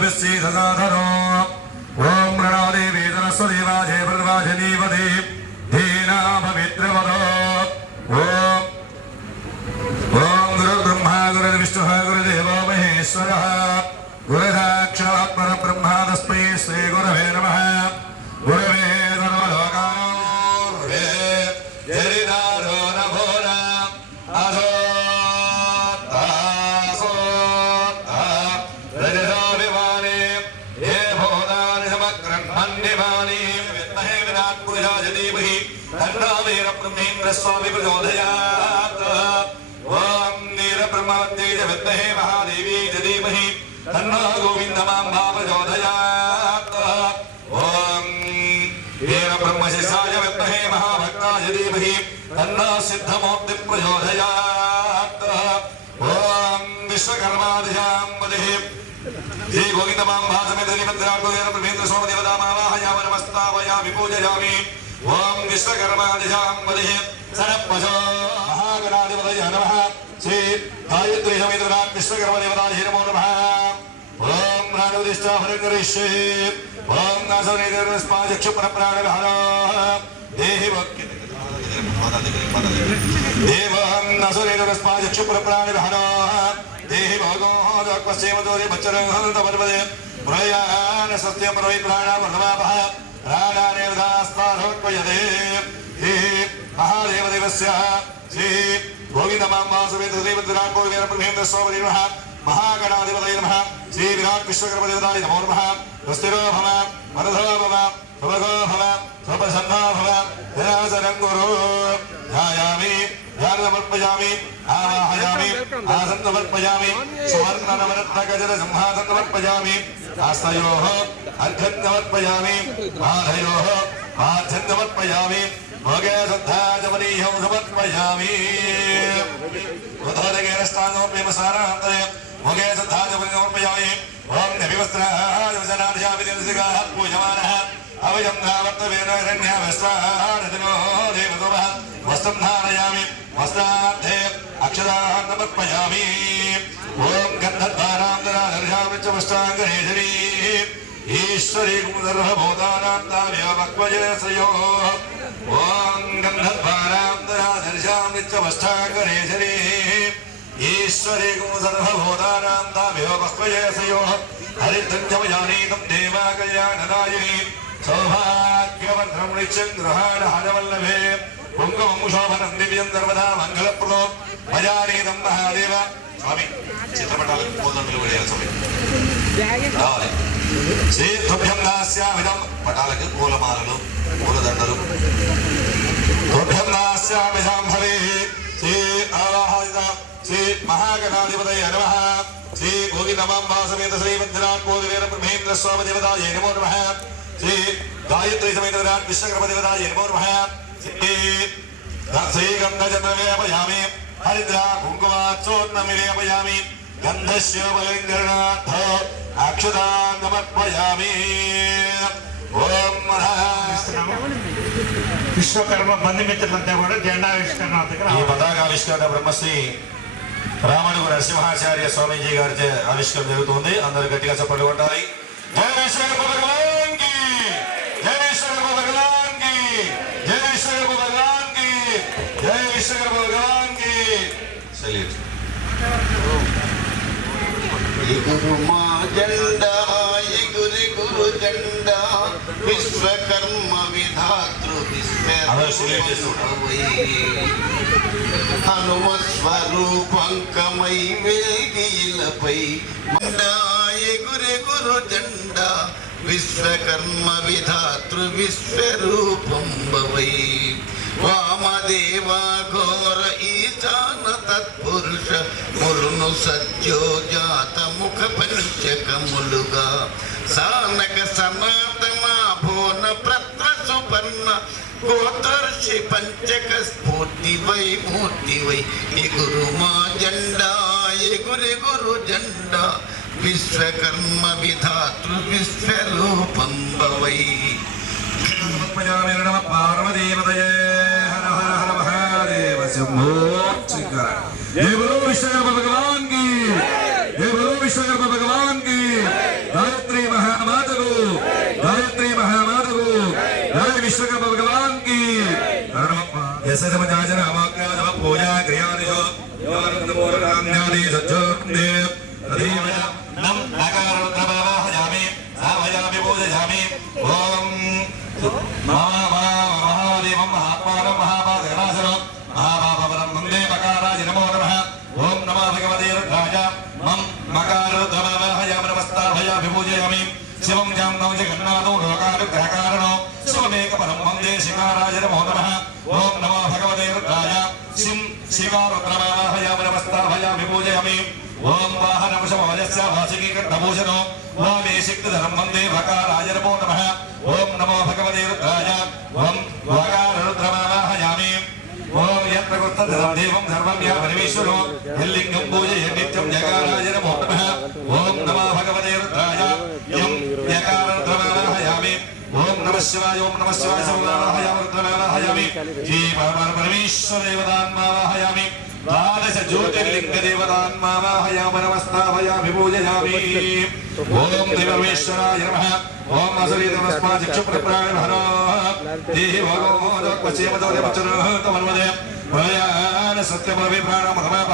ब्रह्मादिभिश्चेदसाधनो ओम प्रणवदेवी सरस्वतीवाजे प्रवाजनीवदे धीना पवित्रवदो ओम गुरुर्ब्रह्मा गुरुर्विष्णुः गुरुदेवो महेश्वरः गुरुसाक्षात् परब्रह्म तस्मै श्री गुरवे नमः गुरवे सर्वलोकानां गुरवे जरिदारो नभोरा अधो स्वामी प्रचोदयात् ओम नीलब्रह्मवत्यै च विद्महे महादेवी च धीमहि तन्नो गोविन्दमाम्बा प्रचोदयात् ओम वीरब्रह्मशिष्याय विद्महे महाभक्ताय धीमहि तन्नो सिद्धमूर्ति प्रचोदयात् ओम विश्वकर्मादिशां वदेः श्री गोविन्दमाम्बा समेत श्रीमद्राघवेन्द्र ब्रह्मेन्द्र सोमदेवतामावाहयामि नमस्तावयामि पूजयामि ओम विश्वकर्मादिशां वदेः सरपजो महागणाधिपतये नमः श्री गायत्री समेत विश्वकर्मदेवताय नमो नमः ओम प्राणोदिष्टाभरणकरिष्ये ओम नासनेन्द्रस्पाचक्षुपरप्राणविहारो देहि भक्ति देवं नासनेन्द्रस्पाचक्षुपरप्राणविहारो देहि भगो पश्चिमदोरे बच्चरं तपदे प्रयाण सत्यं परवै प्राणावल्लभाः प्राणानेवदास्तारोत्पयते महादेवदेवस्य श्री गोविन्दमाम्बा समेत श्रीमद्विराट्कोटिवीरब्रह्मेन्द्र स्वामी नमः महागणाधिपतये नमः श्री विराट विश्वकर्मदेवताय नमो नमः स्वस्तिरो भव वरदो भव सुभगो भव सुप्रसन्नो भव विराजनं कुरु ध्यायामि ध्यानमर्पयामि आवाहयामि आसन्दमर्पयामि सुवर्णनवरत्नगजसिंहासनमर्पयामि हस्तयोः अर्घ्यं समर्पयामि पादयोः पार्थ्यं समर्पयामि भोगे श्रद्धाजमनीयं समर्पयामि उद्धरेण स्नानोप्यमसारान्तरे भोगे श्रद्धाजमनीयं समर्पयामि ओम नभिवस्त्राजवसनार्यामि दिनसिकाः पूजमानः अवयं धावर्तवेन हिरण्यवस्त्रानदिनो देवतोमः वस्त्रं धारयामि वस्त्रार्थे अक्षरान् समर्पयामि ओम गन्धद्वारान्तराधर्यामि च वस्त्राङ्गहेशरी ईश्वरी सर्वभूतानां तामेव भक्वजे श्रेयोः ओम गन्धद्वारान्तराधर्यामि च वस्त्राङ्गहेशरी ईश्वरी सर्वभूतानां तामेव भक्वजे श्रेयोः हरिद्रञ्जमजानीतं देवा कल्याणदायिनी सौभाग्यवर्धनं नित्यं गृहाण हरवल्लभे पुङ्गमं शोभनं दिव्यं सर्वदा मङ्गलप्रदो भजानीतं महादेव स्वामी चित्रपटाలకు పూలదండలు వేయాలి స్వామి రావాలి శ్రీ తుభ్యం దాస్యామిదం పటాలకు పూలమాలలు పూలదండలు తుభ్యం దాస్యామిదం భవే శ్రీ ఆవాహయిత శ్రీ మహాగణాధిపతయే నమః श्री गोविन्दमाम्बा समेत श्रीमद्विराट्कोटिवीरब्रह्मेन्द्र स्वामी देवताय नमो नमः श्री गायत्री समेत विराट विश्वकर्मदेवताय नमो नमः श्री गन्धजन्मवेपयामि हरिद्रा कुङ्कुमाच्चोन्नमिवेपयामि गन्धस्य बलिङ्गरणार्थ अक्षतान् समर्पयामि ओम విశ్వకర్మ బంధుమిత్రులంతా కూడా జెండావిష్కరణ ఈ పతాకావిష్కరణ బ్రహ్మశ్రీ రామడుగు నరసింహాచార్య స్వామీజీ గారి ఆవిష్కరణ జరుగుతుంది. అందరూ గట్టిగా చప్పట్లు కొట్టాలి. జై విశ్వకర్మ భగవాన్ కి, జై విశ్వకర్మ భగవాన్ కి, జై విశ్వకర్మ భగవాన్ కి, జై విశ్వకర్మ భగవాన్ కి. సలీట్ గురు మా జెండా ఎగురి గురు జెండా విశ్వకర్మ విధాతృ హనుమ స్వరూపంకమై వేగిలపై మండా ఎగురి గురు జెండా విశ్వకర్మ విధాతృ విశ్వరూపం భవై వామదేవ ఘోర ఈశాన తత్పురుష మురును సత్యో జాత ముఖ పంచకములుగా సానక సనాతన భోన ప్రత్ర సుపర్ణ గోత్రర్షి పంచక స్ఫూర్తి వై మూర్తి వై ఎగురు మా జెండా ఎగురి గురు జెండా విశ్వకర్మ విధాతృ విశ్వరూపం భవై పార్వదేవతయే హర హర హర మహాదేవ శంభో శంకర. జై బలో విశ్వకర్మ భగవాన్ కి, జై బలో విశ్వకర్మ భగవాన్ కి. महादेवं महात्मानं महाभागनाशनं महाभावनं वन्दे मकाराय नमो नमः। ओम नमो भगवते रुद्राय मम मकारुद्रमावाहयामि नमस्ताभयामि पूजयामि। शिवं जां नौ जगन्नाथो लोकानुग्रहकारणो शिवमेकपरं वन्दे शिकाराय नमो नमः। ओम नमो भगवते रुद्राय शिं शिकारुद्रमावाहयामि नमस्ताभयामि पूजयामि। ओम वाहनवशमवयस्य वासिकीकण्ठभूषणो वामेशिक्तधरं वन्दे भकाराय नमो नमः। ओम नमो भगवते रुद्राय ओम वकारुद्रमावाहयामि। ओम यत्र कुत्रधरं देवं सर्वं या परमेश्वरो यल्लिङ्गं पूजय नित्यं जकाराय नमो नमः। ओम नमो भगवते रुद्राय यं जकारुद्रमावाहयामि। ओम नमः शिवाय सर्वमावाहयामि रुद्रमावाहयामि। श्री परमेश्वर देवतान्मावाहयामि। द्वादश ज्योतिर्लिंग देवतान्मावाहयामि नमस्ताभयामि पूजयामि। ओम देवमेश्वराय नमः। ओम असुरीतमस्माचक्षुप्रप्राय नमः। देहि भगवोदक्वचेमदोदेवचनः प्रयान सत्यमभिप्राणमहमः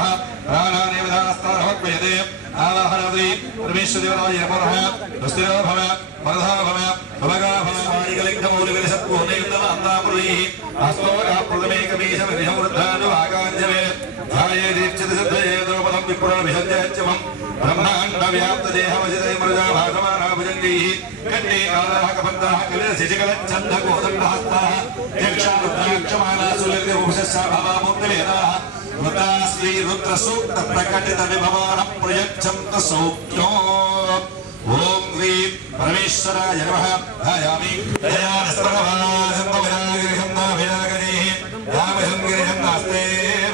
प्राणानि विधास्तारभक्वयते आवाहनादि परमेश्वर देवताय नमः। दुस्तिरो भव मरधा भव भवगा भव वाणिगलिसत्त्वोनेन्दमान्दापुरीः आस्तोगा प्रथमेकमीशमरिहवृद्धानुभागाञ्जवे ध्याये दीक्षितसिद्धये द्रौपदं विप्राभिषज्यच्चमं ब्रह्माण्डव्याप्तदेहवजिते मृजा भासमाना भुजङ्गैः कण्ठे कालाः कबन्धाः कलिरसिजकलच्छन्दकोदण्डहस्ताः यक्षारुद्राक्षमाना सुलिर्गभूषस्सा भावामूर्तिवेदाः वृता श्री रुद्रसूक्तप्रकटितविभवानः प्रयच्छन्तु सौख्यो। ओम श्री परमेश्वराय नमः। ध्यायामि दयानस्परवासन्तविरागिरिहं नाभिरागरीः यामहं गिरिहं नास्ते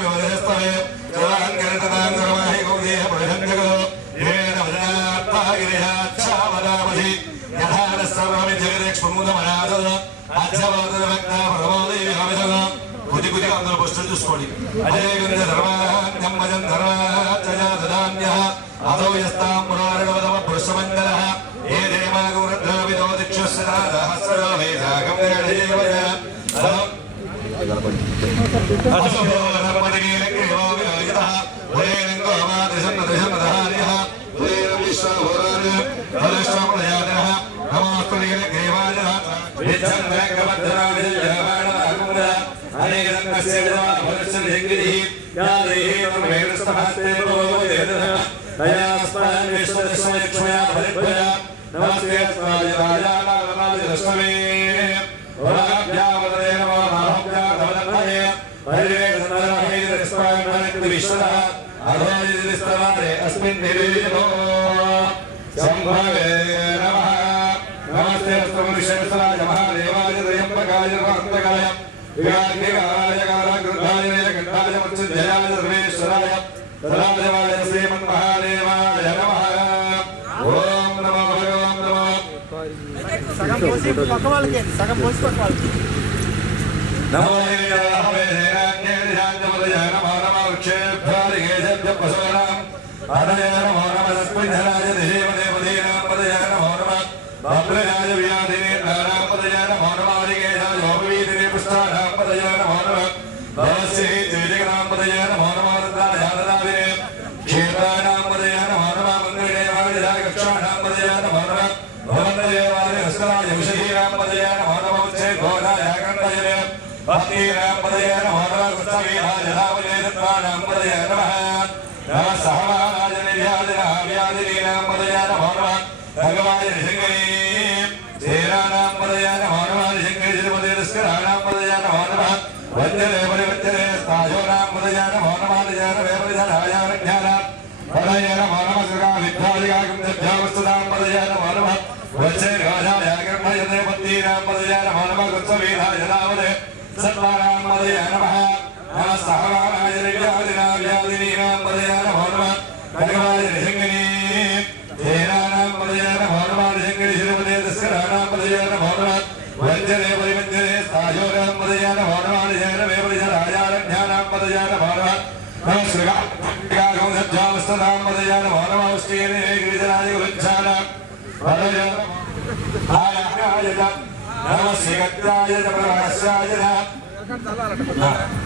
विवदस्तवे चराङ्गरततां गुरुवाहि गौदेह परिषञ्जगो येन वदनात्मागिरिहाच्छावदामसि यथा न सर्वमि जगदेक्ष्ममुदमनादद आच्छावदनभक्ता प्रभोदेवी हविदग कुति అందరూ పుస్తకం చూసుకోండి అదే విధంగా ధర్మాన్యం భజం ధర్మాచయ దదాన్యః అదో యస్తాం మురారగవదమ పురుషమంగళః ఏ దేవాగురుద్రావిదో దిక్షస్సదాహస్రో వేదాగం వేదేవయ అశుభో నర్మదగీలగ్రీవో విలోజితః ఉరేలింగో మాదృశన్నదృశన్నదహార్యః ఉరేరం విశ్వభూరాన్ ఫలశ్వమయాదనః నమోస్తు నీలగ్రీవాజనః విచ్చంద్రకబద్ధరావిజయవాణాగుణ అనేకదంగస్య విదవాభరస్యలింగిరిః యాదేహి నమేరస్తమస్తే భోవేదః దయాస్మరణ విశ్వదస్మయక్ష్మయా భరిద్భయ నమస్తే స్వాజరాజానాగనాదిరస్మమే ఓరాభ్యావదనే నమో నాభ్యాధవదన్మయే పరివేదనరహేదస్మానక్తి విశ్వదః అధోనిదిస్తవారే అస్మిన్ నిరీజో సంభవే నమః నమస్తే స్తవవిశ్వసరాజ మహాదేవాయ త్రయంబకాయ మహంతకాయ విఘ్నాయ కాలగృహాయ నీలకంఠాయ మత్స్యజయాయ సర్వేశ్వరాయ సదాశివాయ శ్రీమన్మహాదేవాయ నమః. ఓం నమో భగవాన్ నమో సగం పోసి పక్క వాళ్ళకి సగం పోసి పక్క వాళ్ళకి నమో దేవాయ ధ్యానమదయ నమో నమో క్షేత్రాదికేశభ్య పశూనాం అదయ నమో నమః తస్మిన్ధరాయ దేవదేవదేనాం పదయ నమో నమః భద్రయాయ వ్యాధినేంద్రాణాం పదయ నమో నమః దిగేశాయ భోపవీతినే పుష్టానాం పదయ నమో నమః భవస్యై తేజగనాం పదయ నమో నమః రుద్రాజాతనాదినే క్షేత్రాణాం పదయ నమో నమః మంగళదేవాయ కక్షాణాం పదయ నమో నమః భవంతదేవాయ హస్తరాయ విషహీనాం పదయ నమో నమః ఉచ్ఛేదోధాయ కంఠయనే భక్తీనాం పదయ నమో నమః కృష్ణవీరాయ రామజయత్వానాం పదయ నమః నమః సహవారాయ నిర్యాదినావ్యాదినీనాం పదయ నమో నమః భగవాయ నిశంకరీ శ్రీరాణాం పదయ నమో నమః నిశంకరీ శ్రీమదేస్కరాణాం పదయ నమో నమః వంజనే పరివంజనే స్థాయోనాం పదయ నమో నమః నిజాన వేపరిజనాయారజ్ఞానాం పదయ నమో నమః సర్గా విద్యాదిగాగం దధ్యావస్తుతాం పదయ నమో నమః వచ్చే రాజాయ గర్భయతే పత్తీనాం పదయ నమో నమః గుత్సవీరాయ నామదే సత్వానాం పదయ నమః నమః సహవారాయ నిర్యాదినావ్యాదినీనాం పదయ నమో నమః భగవాయ నిశంకరీ శ్రీరాణాం పదయ నమో నమః నిశంకరీ శ్రీమదేస్కరాణాం పదయ నమో నమః వంజనే పరివంజనే స్థాయోనాం పదయ నమో నమః నిజాన వేపరిజనాయారజ్ఞానాం పదయ నమో నమః నమః శ్రీగాగం దధ్యావస్తుతాం పదయ నమో నమః శ్రీనే గిరిజనాయ గురుచ్ఛానాం పదయ ఆయాయ నమః శ్రీగత్యాయ ప్రకాశాయ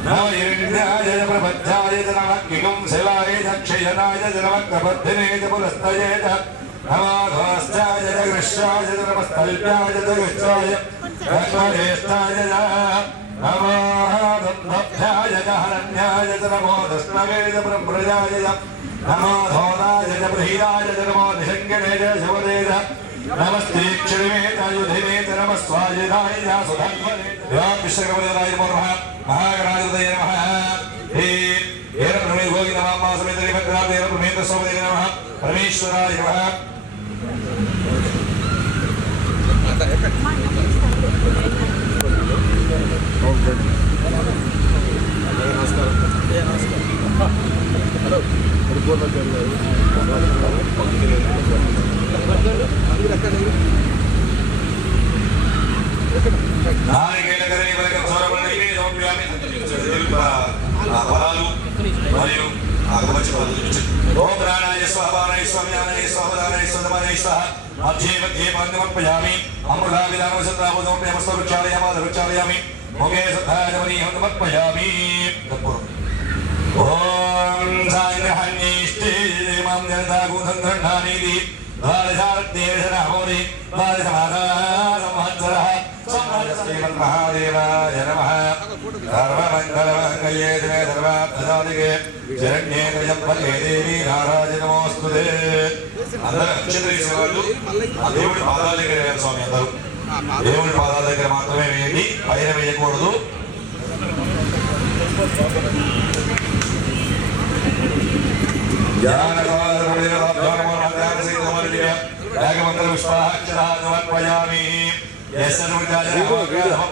నమః హిరణ్యాయ ప్రబద్ధాయ నమః కిగం శివాయ దక్షయనాయ నమః కబద్ధినే పురస్తయే నమో ధ్వస్తాయ కృష్ణాయ నమస్తల్ప్యాయ కృష్ణాయ లక్ష్మణేష్టాయ నమో దుర్భ్యాయ హరణ్యాయ నమో దృష్ణవేద బ్రహ్మజాయ నమో ధోరాయ బ్రహీరాయ నమో నిషంగణేయ శివదేవ నమస్తే క్షణమేతాయుధిమేత నమస్వాయుధాయ సుధన్వనే విశ్వకర్మదేవాయ నమో నమః మహాగణాధిపతయే నమః హే ఏరప్రమే గోవింద నామ సమేత శ్రీమద్రామ ఏరప్రమేంద్ర స్వామిదే నమః పరమేశ్వరాయ నమః మరియు ఓం ప్రాణాయ స్వాహాయ స్వామ్యాయ స్వామదానాయ స్వదమాయ స్వాహ మధ్యే మధ్యే పాంగమర్పయామి అమృతాభిధానమసంతాపదోప్యమస్తవృక్షాలయామాదవృక్షాలయామి ముఖే సద్ధాజమనీయం సమర్పయామి ఓం సాంగ్రహణ్యేష్టే మాం జనతాగూధం గృహ్ణానీతి ద్వాదశారత్యేషనామోది ద్వాదశమాసాసంవత్సరः శ్రీమన్మహాదేవాయ నమః సర్వమంగళమంగళ్యే శివే సర్వార్థసాధికే శరణ్యే త్రయంబకే దేవీ నారాయణ నమోస్తుతే. అందరూ అక్షతలు వేసేవాళ్ళు ఆ దేవుడి పాదాల దగ్గర వేయాలి స్వామి. అందరూ దేవుడి పాదాల దగ్గర మాత్రమే వేయండి, పైన వేయకూడదు. యాగమంత్ర పుష్పాక్షరాः సమర్పయామి.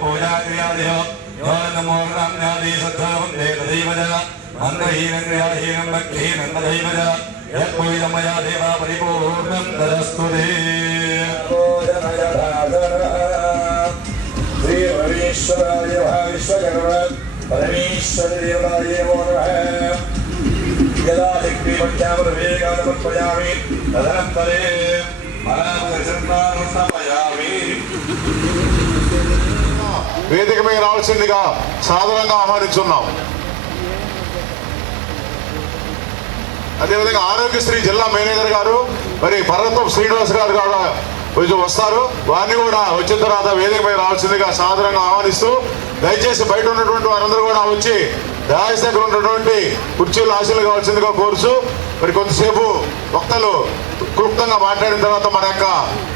పూజాక్రియాదిహ యోనమోర్నామ్యాది సత్తావందే తదైవ జ మంత్రహీనం క్రియాహీనం భక్తిహీనం తదైవ జ యత్పూజితమయా దేవా పరిపూర్ణం తదస్తు తే. శ్రీ పరమేశ్వరాయ విశ్వకర్మ పరమేశ్వర దేవాయ నమో నమః. యదా శక్తిపక్షామృవేగానమర్పయామి తదనంతరే మహాదర్శనామర్పయామి. వేదిక మీద రావాల్సిందిగా సాధారణంగా ఆహ్వానించున్నాం. అదేవిధంగా ఆరోగ్యశ్రీ జిల్లా మేనేజర్ గారు మరి పర్వతం శ్రీనివాస్ గారు కూడా కొంచెం వస్తారు. వారిని కూడా వచ్చిన తర్వాత వేదిక మీద రావాల్సిందిగా సాధారణంగా ఆహ్వానిస్తూ, దయచేసి బయట ఉన్నటువంటి వారందరూ కూడా వచ్చి దాయస్ దగ్గర ఉన్నటువంటి కుర్చీలు ఆశలు కావాల్సిందిగా కోరుచు, మరి కొంతసేపు వక్తలు క్లుప్తంగా మాట్లాడిన తర్వాత మన యొక్క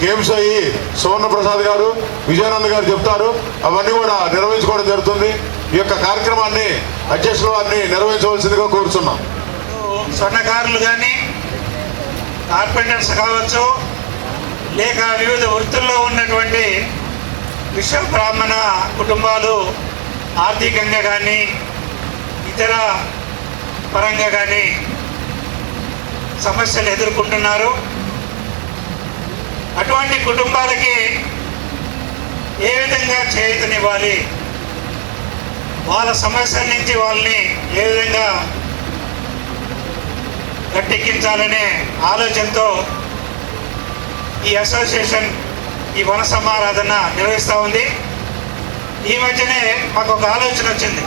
గేమ్స్ అయ్యి సువర్ణ ప్రసాద్ గారు, విజయానంద్ గారు చెప్తారు. అవన్నీ కూడా నిర్వహించుకోవడం జరుగుతుంది. ఈ యొక్క కార్యక్రమాన్ని అధ్యక్షుల వారిని నిర్వహించవలసిందిగా కోరుచున్నాం. స్వర్ణకారులు కానీ కార్పెంటర్స్ కావచ్చు, లేక వివిధ వృత్తుల్లో ఉన్నటువంటి విశ్వ బ్రాహ్మణ కుటుంబాలు ఆర్థికంగా కానీ ఇతర పరంగా కానీ సమస్యలు ఎదుర్కొంటున్నారు. అటువంటి కుటుంబాలకి ఏ విధంగా చేయూతనివ్వాలి, వాళ్ళ సమస్యల నుంచి వాళ్ళని ఏ విధంగా గట్టెక్కించాలనే ఆలోచనతో ఈ అసోసియేషన్ ఈ వన సమారాధన నిర్వహిస్తూ ఉంది. ఈ మధ్యనే మాకు ఒక ఆలోచన వచ్చింది.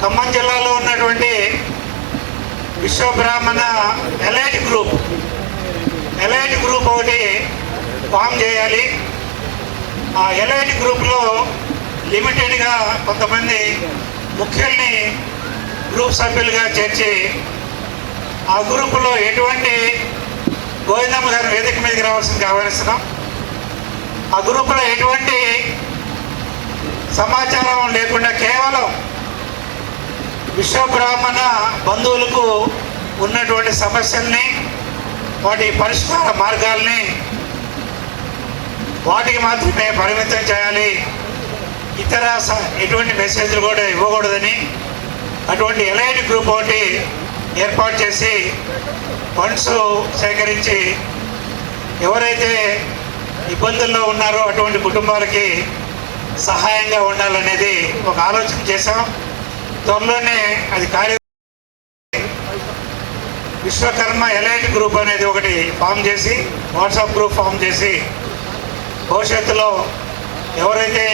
ఖమ్మం జిల్లాలో ఉన్నటువంటి విశ్వబ్రాహ్మణ ఎలైట్ గ్రూప్ ఒకటి ఫామ్ చేయాలి. ఆ ఎలైట్ గ్రూప్లో లిమిటెడ్గా కొంతమంది ముఖ్యుల్ని గ్రూప్ సభ్యులుగా చేర్చి ఆ గ్రూపులో ఎటువంటి గోవిందమ్మ గారు వేదిక మీదకి రావాల్సింది ఆహ్వానిస్తున్నాం. ఆ గ్రూపులో ఎటువంటి సమాచారం లేకుండా కేవలం విశ్వబ్రాహ్మణ బంధువులకు ఉన్నటువంటి సమస్యల్ని, వాటి పరిష్కార మార్గాల్ని వాటికి మాత్రమే పరిమితం చేయాలి. ఇతర ఎటువంటి మెసేజ్లు కూడా ఇవ్వకూడదని అటువంటి ఎలైట్ గ్రూప్ ఒకటి ఏర్పాటు చేసి ఫండ్స్ సేకరించి ఎవరైతే ఇబ్బందుల్లో ఉన్నారో అటువంటి కుటుంబాలకి సహాయంగా ఉండాలనేది ఒక ఆలోచన చేశాం. త్వరలోనే అది విశ్వకర్మ ఎలైట్ గ్రూప్ అనేది ఒకటి ఫామ్ చేసి, వాట్సాప్ గ్రూప్ ఫామ్ చేసి, భవిష్యత్తులో ఎవరైతే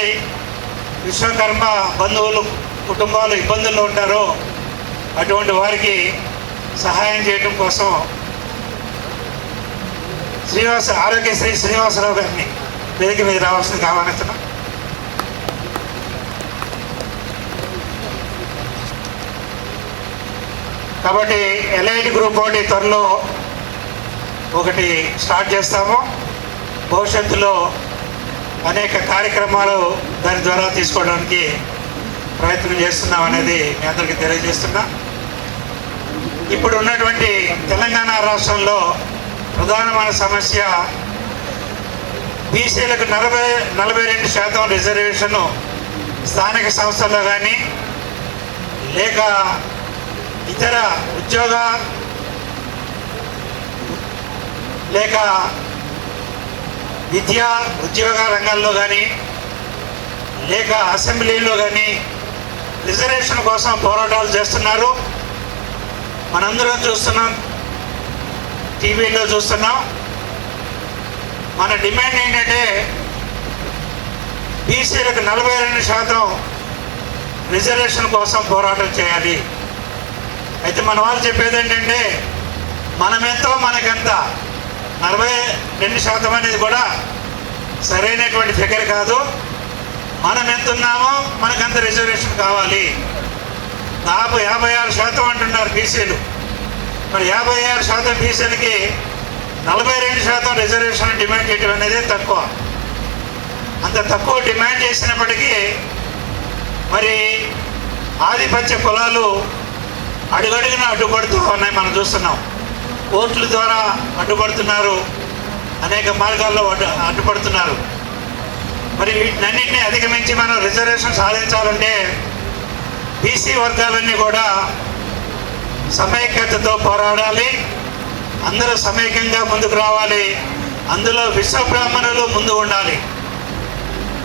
విశ్వకర్మ బంధువులు కుటుంబాలు ఇబ్బందుల్లో ఉంటారో అటువంటి వారికి సహాయం చేయడం కోసం ఆరోగ్యశ్రీ శ్రీనివాసరావు గారిని వేదిక మీద రావాల్సింది ఆహ్వానిస్తున్నాం. కాబట్టి ఎల్ఐటి గ్రూప్ ఒకటి త్వరలో ఒకటి స్టార్ట్ చేస్తాము. భవిష్యత్తులో అనేక కార్యక్రమాలు దాని ద్వారా తీసుకోవడానికి ప్రయత్నం చేస్తున్నాం అనేది మీ అందరికీ తెలియజేస్తున్నా. ఇప్పుడు ఉన్నటువంటి తెలంగాణ రాష్ట్రంలో ప్రధానమైన సమస్య బీసీలకు 42% రిజర్వేషను స్థానిక సంస్థల్లో కానీ లేక ఇతర లేక విద్యా ఉద్యోగ రంగాల్లో కానీ లేక అసెంబ్లీలో కానీ రిజర్వేషన్ కోసం పోరాటాలు చేస్తున్నారు. మనందరం చూస్తున్నాం, టీవీలో చూస్తున్నాం. మన డిమాండ్ ఏంటంటే బీసీలకు 42% రిజర్వేషన్ కోసం పోరాటం చేయాలి. అయితే మన వాళ్ళు చెప్పేది ఏంటంటే మనమెంతో మనకెంత, 42% అనేది కూడా సరైనటువంటి ఫిగర్ కాదు. మనం ఎంత ఉన్నామో మనకంత రిజర్వేషన్ కావాలి. దాదాపు 56% అంటున్నారు బీసీలు. మరి 56% బీసీలకి 42% రిజర్వేషన్ డిమాండ్ చేయడం అనేది తక్కువ. అంత తక్కువ డిమాండ్ చేసినప్పటికీ మరి ఆధిపత్య కులాలు అడుగడుగున అడ్డుపడుతూ ఉన్నాయి. మనం చూస్తున్నాం, కోర్టుల ద్వారా అడ్డుపడుతున్నారు, అనేక మార్గాల్లో అడ్డుపడుతున్నారు. మరి వీటినన్నింటినీ అధిగమించి మనం రిజర్వేషన్ సాధించాలంటే బీసీ వర్గాలన్నీ కూడా సమైక్యతతో పోరాడాలి. అందరూ సమైక్యంగా ముందుకు రావాలి. అందులో విశ్వబ్రాహ్మణులు ముందు ఉండాలి.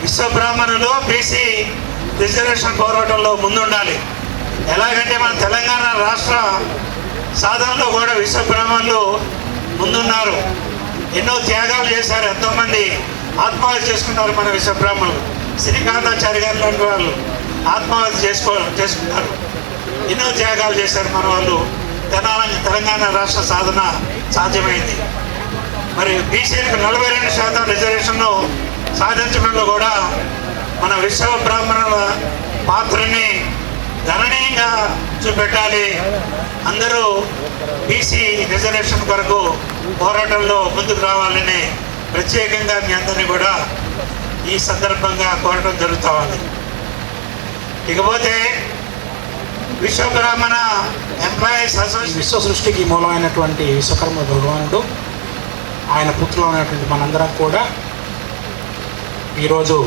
విశ్వబ్రాహ్మణులు బీసీ రిజర్వేషన్ పోరాటంలో ముందుండాలి. ఎలాగంటే మన తెలంగాణ రాష్ట్ర సాధనలో కూడా విశ్వబ్రాహ్మణులు ముందున్నారు. ఎన్నో త్యాగాలు చేశారు. ఎంతోమంది ఆత్మహత్య చేసుకున్నారు మన విశ్వబ్రాహ్మణులు. శ్రీకాంతాచారి గారు లాంటి వాళ్ళు ఆత్మహత్య చేసుకున్నారు. ఎన్నో త్యాగాలు చేశారు మన వాళ్ళు. తెలంగాణ రాష్ట్ర సాధన సాధ్యమైంది. మరి బీసీలకు 42% రిజర్వేషన్ను సాధించడంలో కూడా మన విశ్వ బ్రాహ్మణుల పాత్రని గణనీయంగా చూపెట్టాలి. అందరూ బీసీ రిజర్వేషన్ కొరకు పోరాటంలో ముందుకు రావాలని ప్రత్యేకంగా మీ అందరినీ కూడా ఈ సందర్భంగా కోరటం జరుగుతూ ఉంది. ఇకపోతే విశ్వబ్రాహ్మణ ఎంప్లాయీస్ అసోసియేషన్ విశ్వ సృష్టికి మూలమైనటువంటి విశ్వకర్మ భగవానుడు, ఆయన పుత్రులు అయినటువంటి మనందరం కూడా ఈరోజు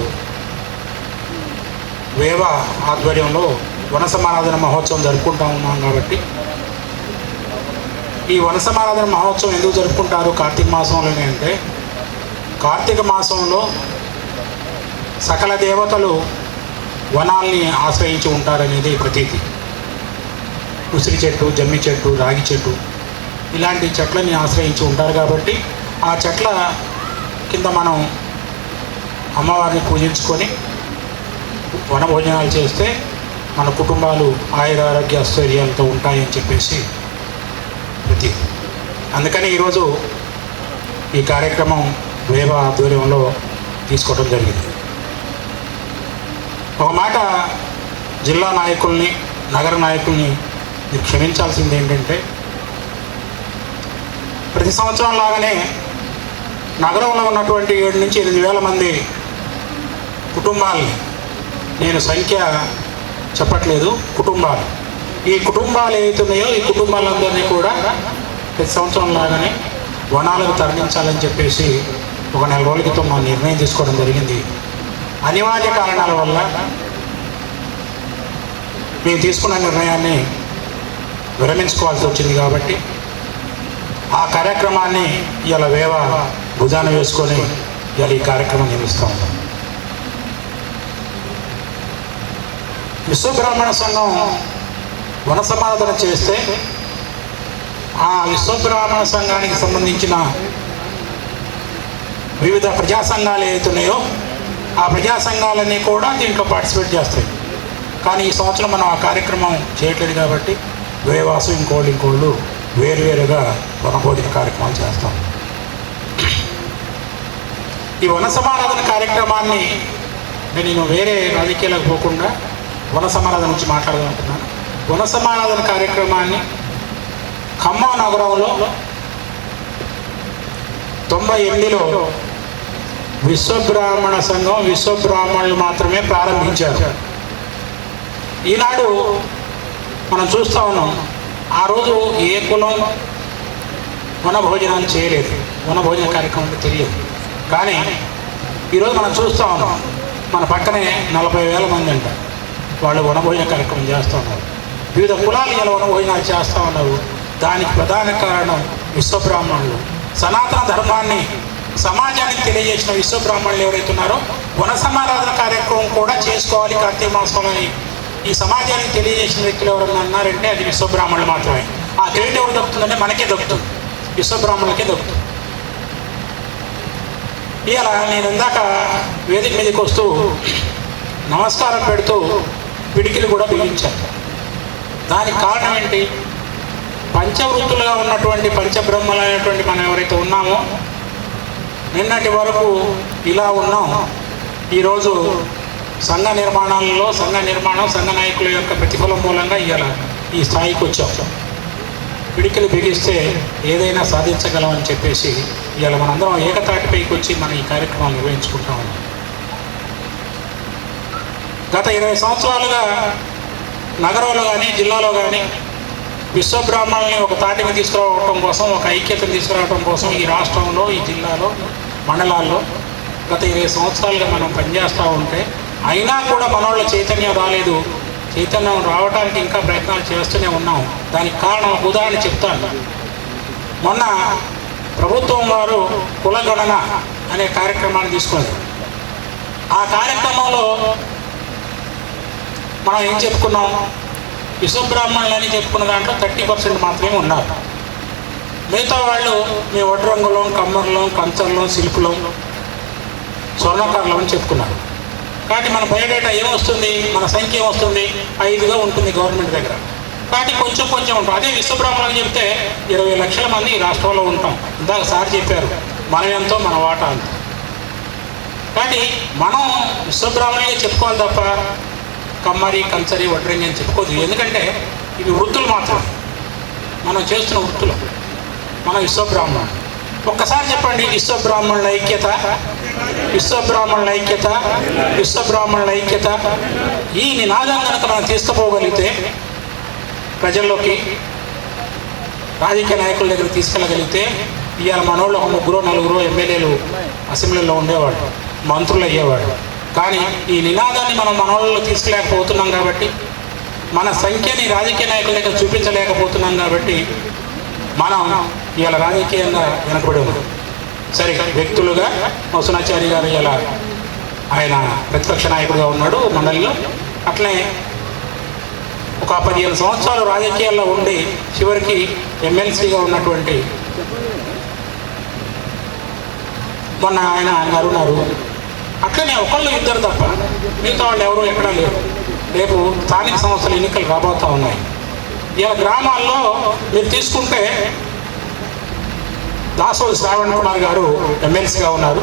వేవ ఆధ్వర్యంలో వన సమారాధన మహోత్సవం జరుపుకుంటా ఉన్నాం. కాబట్టి ఈ వన సమారాధన మహోత్సవం ఎందుకు జరుపుకుంటారు కార్తీక మాసంలోనే అంటే, కార్తీక మాసంలో సకల దేవతలు వనాల్ని ఆశ్రయించి ఉంటారనేది ప్రతీతి. ఉసిరి చెట్టు, జమ్మి చెట్టు, రాగి చెట్టు ఇలాంటి చెట్లని ఆశ్రయించి ఉంటారు. కాబట్టి ఆ చెట్ల కింద మనం అమ్మవారిని పూజించుకొని వనభోజనాలు చేస్తే మన కుటుంబాలు ఆయురారోగ్య ఐశ్వర్యాలతో ఉంటాయని చెప్పేసి ప్రతీతి. అందుకని ఈరోజు ఈ కార్యక్రమం వేవ ఆధ్వర్యంలో తీసుకోవడం జరిగింది. ఒక మాట జిల్లా నాయకుల్ని, నగర నాయకుల్ని మీరు క్షమించాల్సింది ఏంటంటే, ప్రతి సంవత్సరం లాగానే నగరంలో ఉన్నటువంటి 7 నుంచి 8 వేల మంది కుటుంబాలని, నేను సంఖ్య చెప్పట్లేదు, కుటుంబాలు, ఈ కుటుంబాలు ఏవైతున్నాయో ఈ కుటుంబాలందరినీ కూడా ప్రతి సంవత్సరం లాగానే వనాలకు తరలించాలని చెప్పేసి ఒక 4 రోజుల క్రితం మా నిర్ణయం తీసుకోవడం జరిగింది. అనివార్య కారణాల వల్ల మేము తీసుకున్న నిర్ణయాన్ని విరమించుకోవాల్సి వచ్చింది. కాబట్టి ఆ కార్యక్రమాన్ని ఇలా వేవ భుజాన వేసుకొని ఇలా ఈ కార్యక్రమం నిర్వహిస్తూ ఉన్నాం. విశ్వబ్రాహ్మణ సంఘం వన సమారాధన చేస్తే ఆ విశ్వబ్రాహ్మణ సంఘానికి సంబంధించిన వివిధ ప్రజా సంఘాలు ఏవైతున్నాయో ఆ ప్రజా సంఘాలన్నీ కూడా దీంట్లో పార్టిసిపేట్ చేస్తాయి. కానీ ఈ సంవత్సరం మనం ఆ కార్యక్రమం చేయట్లేదు. కాబట్టి వేవాసు ఇంకోళ్ళు వేరువేరుగా వనభోజన కార్యక్రమాలు చేస్తాం. ఈ వన సమారాధన కార్యక్రమాన్ని నేను వేరే రాజకీయాలకు పోకుండా వన సమారాధన నుంచి మాట్లాడాలనుకుంటున్నాను. వన సమారాధన కార్యక్రమాన్ని ఖమ్మం నగరంలో 98లో విశ్వబ్రాహ్మణ సంఘం విశ్వబ్రాహ్మణులు మాత్రమే ప్రారంభించారు. ఈనాడు మనం చూస్తూ ఉన్నాం, ఆ రోజు ఏ కులం వన భోజనాలు చేయలేదు, వన భోజన కార్యక్రమం తెలియదు. కానీ ఈరోజు మనం చూస్తూ ఉన్నాం, మన పక్కనే 40,000 మంది అంట వాళ్ళు వనభోజన కార్యక్రమం చేస్తూ ఉన్నారు. వివిధ కులాలు ఇలా వనభోజనాలు చేస్తూ ఉన్నారు. దానికి ప్రధాన కారణం విశ్వబ్రాహ్మణులు. సనాతన ధర్మాన్ని సమాజానికి తెలియజేసిన విశ్వబ్రాహ్మణులు ఎవరైతే ఉన్నారో వన సమారాధన కార్యక్రమం కూడా చేసుకోవాలి కార్తీక మాసంలో ఈ సమాజానికి తెలియజేసిన వ్యక్తులు ఎవరన్నా అన్నారంటే అది విశ్వబ్రాహ్మణులు మాత్రమే. ఆ క్రెడిట్ ఎవరు దొరుకుతుందంటే మనకే దొరుకుతుంది, విశ్వబ్రాహ్మణులకే దొరుకుతుంది. ఇలా నేను ఇందాక వేదిక మీదకి వస్తూ నమస్కారం పెడుతూ పిడికిలు కూడా బిగించాను. దానికి కారణం ఏంటి? పంచవృత్తులుగా ఉన్నటువంటి పంచబ్రహ్మలైనటువంటి మనం ఎవరైతే ఉన్నామో నిన్నటి వరకు ఇలా ఉన్నాం. ఈరోజు సంఘ నిర్మాణాలలో సంఘ నాయకుల యొక్క ప్రతిఫలం మూలంగా ఇవాళ ఈ స్థాయికి వచ్చాం. పిడికిలు బిగిస్తే ఏదైనా సాధించగలమని చెప్పేసి ఇవాళ మనందరం ఏకతాటిపైకి వచ్చి మనం ఈ కార్యక్రమాలు నిర్వహించుకుంటా ఉన్నాం. గత 20 సంవత్సరాలుగా నగరంలో కానీ జిల్లాలో కానీ విశ్వబ్రాహ్మణుల్ని ఒక తాటిని తీసుకురావడం కోసం, ఒక ఐక్యతను తీసుకురావడం కోసం ఈ రాష్ట్రంలో, ఈ జిల్లాలో, మండలాల్లో గత 20 సంవత్సరాలుగా మనం పనిచేస్తూ ఉంటే అయినా కూడా మనోళ్ళ చైతన్యం రాలేదు. చైతన్యం రావడానికి ఇంకా ప్రయత్నాలు చేస్తూనే ఉన్నాం. దానికి కారణం ఉదాహరణ చెప్తాను. మొన్న ప్రభుత్వం వారు కులగణన అనే కార్యక్రమాన్ని తీసుకుంది. ఆ కార్యక్రమంలో మనం ఏం చెప్పుకున్నాం? విశ్వబ్రాహ్మణులని చెప్పుకున్న దాంట్లో 30% మాత్రమే ఉన్నారు. మిగతా వాళ్ళు మేము వడ్రంగులం, కమ్మర్లం, కంచర్లం, శిల్పులం, స్వర్ణకారులం అని చెప్పుకున్నారు. కాబట్టి మన బయోడేటా ఏమొస్తుంది, మన సంఖ్య ఏమొస్తుంది? 5గా ఉంటుంది గవర్నమెంట్ దగ్గర. కాబట్టి కొంచెం ఉంటుంది. అదే విశ్వబ్రాహ్మణులు చెప్తే 20 లక్షల మంది ఈ రాష్ట్రంలో ఉంటాం. ఇందాక సార్ చెప్పారు మనం ఎంతో మన వాటా అంత. కాబట్టి మనం విశ్వబ్రాహ్మణులే చెప్పుకోవాలి తప్ప కమ్మరి, కంచరి, వడ్రంగి అని చెప్పుకోదు. ఎందుకంటే ఇవి వృత్తులు మాత్రం, మనం చేస్తున్న వృత్తులు. మన విశ్వబ్రాహ్మణులు ఒక్కసారి చెప్పండి, విశ్వబ్రాహ్మణుల ఐక్యత, విశ్వబ్రాహ్మణుల ఐక్యత, విశ్వబ్రాహ్మణుల ఐక్యత. ఈ నినాదం కనుక మనం తీసుకుపోగలిగితే ప్రజల్లోకి, రాజకీయ నాయకుల దగ్గర తీసుకెళ్ళగలిగితే ఇవాళ మనోళ్ళు 3-4 ఎమ్మెల్యేలు అసెంబ్లీలో ఉండేవాడు, మంత్రులు అయ్యేవాడు. కానీ ఈ నినాదాన్ని మనం మనోళ్ళలో తీసుకెళ్ళలేకపోతున్నాం కాబట్టి, మన సంఖ్యని రాజకీయ నాయకుల దగ్గర చూపించలేకపోతున్నాం కాబట్టి మనం ఇవాళ రాజకీయంగా వెనకబడి ఉన్నాం. సరే, వ్యక్తులుగా మోసనాచారి గారు ఇలా ఆయన ప్రతిపక్ష నాయకుడిగా ఉన్నాడు మండలిలో. అట్లనే ఒక 15 సంవత్సరాలు రాజకీయాల్లో ఉండి చివరికి ఎమ్మెల్సీగా ఉన్నటువంటి మొన్న ఆయన అన్నారు. అట్లనే ఒకళ్ళు ఇద్దరు తప్ప మిగతా వాళ్ళు ఎవరు ఎక్కడా లేరు. రేపు స్థానిక సంస్థల ఎన్నికలు రాబోతూ ఉన్నాయి. ఇలా గ్రామాల్లో మీరు తీసుకుంటే దాసోజు శ్రావణ్ కుమార్ గారు ఎమ్మెల్సీగా ఉన్నారు.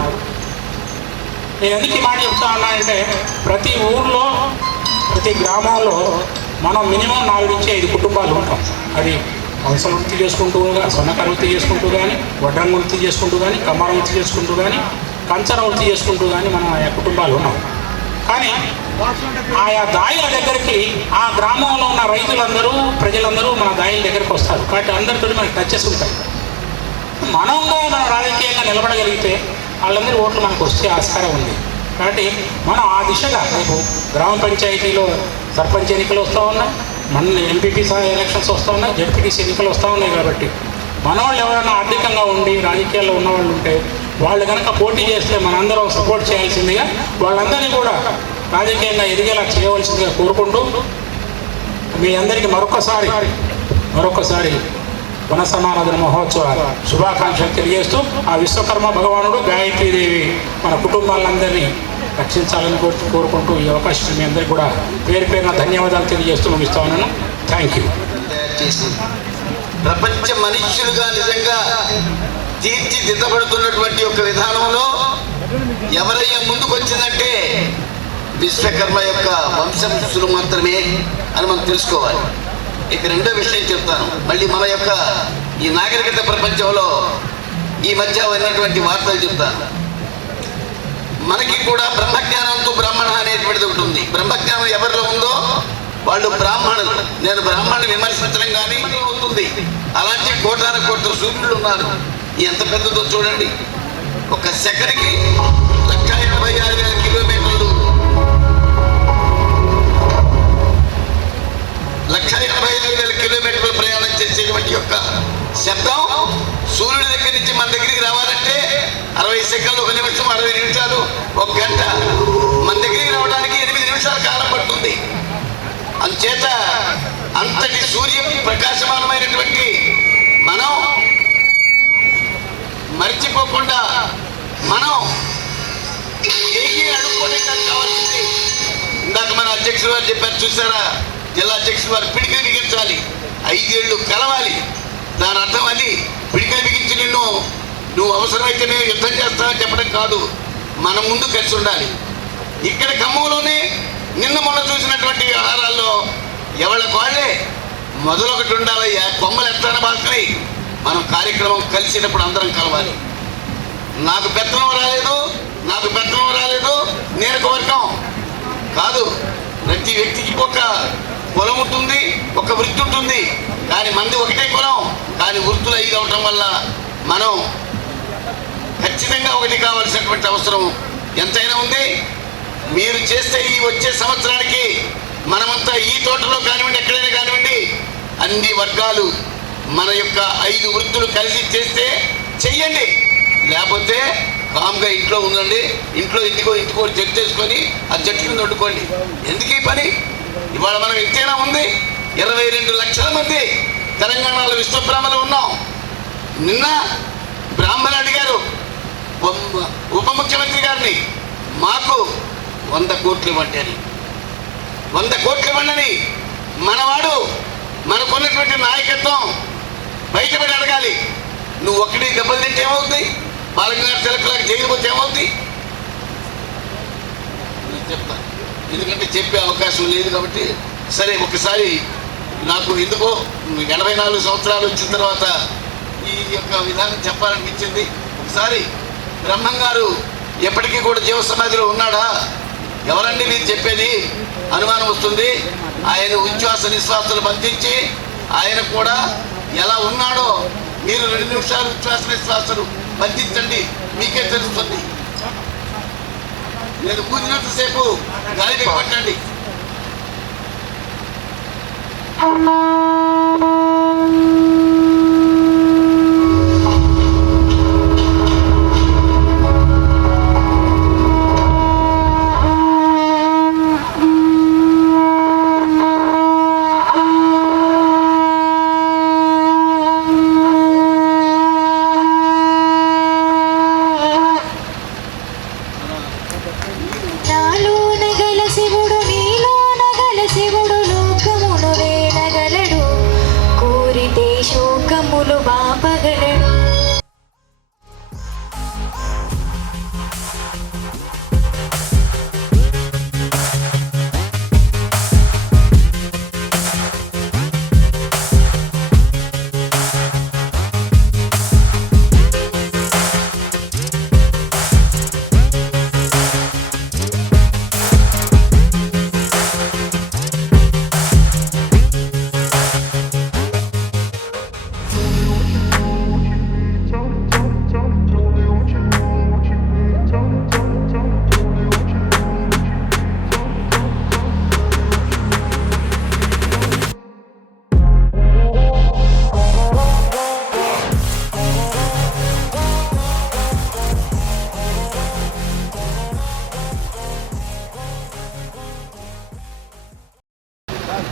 నేను ఎందుకు ఈ మాట చెప్తా ఉన్నానంటే ప్రతి ఊర్లో, ప్రతి గ్రామంలో మనం మినిమం 4 నుంచి 5 కుటుంబాలు ఉంటాం. అది అవసరం వృత్తి చేసుకుంటూ, సొన్నకార వృత్తి చేసుకుంటూ కానీ, వడ్రంగ వృత్తి చేసుకుంటూ కానీ, కమ్మర వృత్తి చేసుకుంటూ కానీ, కంచర వృత్తి చేసుకుంటూ కానీ మనం ఆయా కుటుంబాలు ఉన్నాం. కానీ ఆయా దాయిల దగ్గరికి ఆ గ్రామంలో ఉన్న రైతులందరూ, ప్రజలందరూ మన దాయిల దగ్గరికి వస్తారు. కాబట్టి అందరితో మనకి టచెస్ ఉంటాయి. మనంగా మనం రాజకీయంగా నిలబడగలిగితే వాళ్ళందరూ ఓట్లు మనకు వచ్చే ఆస్కారం ఉంది. కాబట్టి మనం ఆ దిశగా రేపు గ్రామ పంచాయతీలో సర్పంచ్ ఎన్నికలు వస్తూ ఉన్నాయి, మన ఎంపీపీ ఎలక్షన్స్ వస్తూ ఉన్నాయి, జడ్పీటీసీ ఎన్నికలు వస్తూ ఉన్నాయి. కాబట్టి మన వాళ్ళు ఎవరైనా ఆర్థికంగా ఉండి రాజకీయాల్లో ఉన్నవాళ్ళు ఉంటే వాళ్ళు కనుక పోటీ చేస్తే మనందరం సపోర్ట్ చేయాల్సిందిగా, వాళ్ళందరినీ కూడా రాజకీయంగా ఎదిగేలా చేయవలసిందిగా కోరుకుంటూ మీ అందరికీ మరొకసారి వన సమారాధన మహోత్సవాలు శుభాకాంక్షలు తెలియజేస్తూ ఆ విశ్వకర్మ భగవానుడు, గాయత్రీదేవి మన కుటుంబాలందరినీ రక్షించాలని కోరుకుంటూ ఈ అవకాశం మీ అందరికీ కూడా పేరున ధన్యవాదాలు తెలియజేస్తూ ముగిస్తా ఉన్నాను. Thank you. ప్రపంచ మనుష్యులుగా నిజంగా తీర్చిదిద్దబడుతున్నటువంటి ఒక విధానంలో ఎవరయ్యా ముందుకు వచ్చిందంటే విశ్వకర్మ యొక్క వంశస్థులు మాత్రమే అని మనం తెలుసుకోవాలి. ఇక రెండో విషయం చెప్తాను. మళ్ళీ మన యొక్క ఈ నాగరికత ప్రపంచంలో ఈ మధ్య ఉన్నటువంటి వార్తలు చెప్తాను. మనకి కూడా బ్రహ్మజ్ఞానంతో బ్రాహ్మణ అనేటువంటిది ఒకటి ఉంది. బ్రహ్మజ్ఞానం ఎవరిలో ఉందో వాళ్ళు బ్రాహ్మణులు. నేను బ్రాహ్మణుని విమర్శించడం కానీ అవుతుంది. అలాంటి కోటాను కోట్ల సూర్యులు ఉన్నారు. ఎంత పెద్దదో చూడండి. ఒక సెకండ్కి 186,000 కిలోమీటర్లు 186,000 కిలోమీటర్లు ప్రయాణం చేసేటువంటి యొక్క శబ్దం సూర్యుడి దగ్గర నుంచి మన దగ్గరికి రావాలంటే 60 సెకండ్లు, 1 నిమిషం, 60 నిమిషాలు, 1 గంట. మన దగ్గరికి రావడానికి 8 నిమిషాల కాలం పడుతుంది. అందుచేత అంతటి సూర్య ప్రకాశమానమైనటువంటి మనం మర్చిపోకుండా మనం ఏకీ అడుక్కోవడానికి కావాల్సింది. ఇందాక మన అధ్యక్షుడు వారు చెప్పారు చూసారా, జిల్లా అధ్యక్షుడు వారు పిడికిలు బిగించాలి, 5 ఏళ్ళు కలవాలి. దాని అర్థం అది పిడికిలు బిగించి నువ్వు అవసరమైతే నేను యుద్ధం చేస్తానని చెప్పడం కాదు. మనం ముందు కలిసి ఉండాలి. ఇక్కడ ఖమ్మంలోనే నిన్న మొన్న చూసినటువంటి వ్యవహారాల్లో ఎవరికి వాళ్ళే మొదలొకటి ఉండాలయ్యా. కొమ్మలు ఎత్తాన బాగుతాయి. మనం కార్యక్రమం కలిసినప్పుడు అందరం కలవాలి. నాకు పెత్తనం రాలేదు నేను ఒక వర్గం కాదు. ప్రతి వ్యక్తికి ఒక కులం ఉంటుంది, ఒక వృత్తి ఉంటుంది. కానీ మంది ఒకటే కులం, కానీ వృత్తులు 5 అవటం వల్ల మనం ఖచ్చితంగా ఒకటి కావాల్సినటువంటి అవసరం ఎంతైనా ఉంది. మీరు చేస్తే ఈ వచ్చే సంవత్సరానికి మనమంతా ఈ తోటలో కానివ్వండి, ఎక్కడైనా కానివ్వండి, అన్ని వర్గాలు మన యొక్క 5 వృత్తులు కలిసి చేస్తే చెయ్యండి. లేకపోతే కామ్గా ఇంట్లో ఉండండి. ఇంట్లో ఇంటికో జట్టు చేసుకొని ఆ జట్టు కింద వండుకోండి. ఎందుకు ఈ పని? ఇవాళ మనం ఎంతైనా ఉంది. 22 లక్షల మంది తెలంగాణలో విశ్వబ్రాహ్మణులు ఉన్నాం. నిన్న బ్రాహ్మణులు అడిగారు ఉప ముఖ్యమంత్రి గారిని, మాకు 100 కోట్లు ఇవ్వండి అని. 100 కోట్లు ఇవ్వండి. మనవాడు మనకున్నటువంటి నాయకత్వం బయటపడి అడగాలి. నువ్వు ఒక్కడి దెబ్బలు తింటే ఏమవుతుంది? బాలకగారు తెలకలాగా చేయకపోతే ఏమవుతుంది? నేను చెప్తాను, ఎందుకంటే చెప్పే అవకాశం లేదు కాబట్టి. సరే, ఒకసారి నాకు ఎందుకో 84 సంవత్సరాలు వచ్చిన తర్వాత ఈ యొక్క విధానం చెప్పాలనిపించింది. ఒకసారి బ్రహ్మం గారు ఎప్పటికీ కూడా జీవ సమాధిలో ఉన్నాడా? ఎవరండి మీరు చెప్పేది? అనుమానం వస్తుంది. ఆయన ఉచ్ఛ్వాస నిశ్వాసాలు బంధించి ఆయన కూడా ఎలా ఉన్నాడో మీరు 2 నిమిషాలు ఉచ్ఛ్వాస నిశ్వాసాలు బంధించండి, మీకే తెలుస్తుంది. నేను కూర్చున్నంతసేపు గాలి దిగబట్టండి.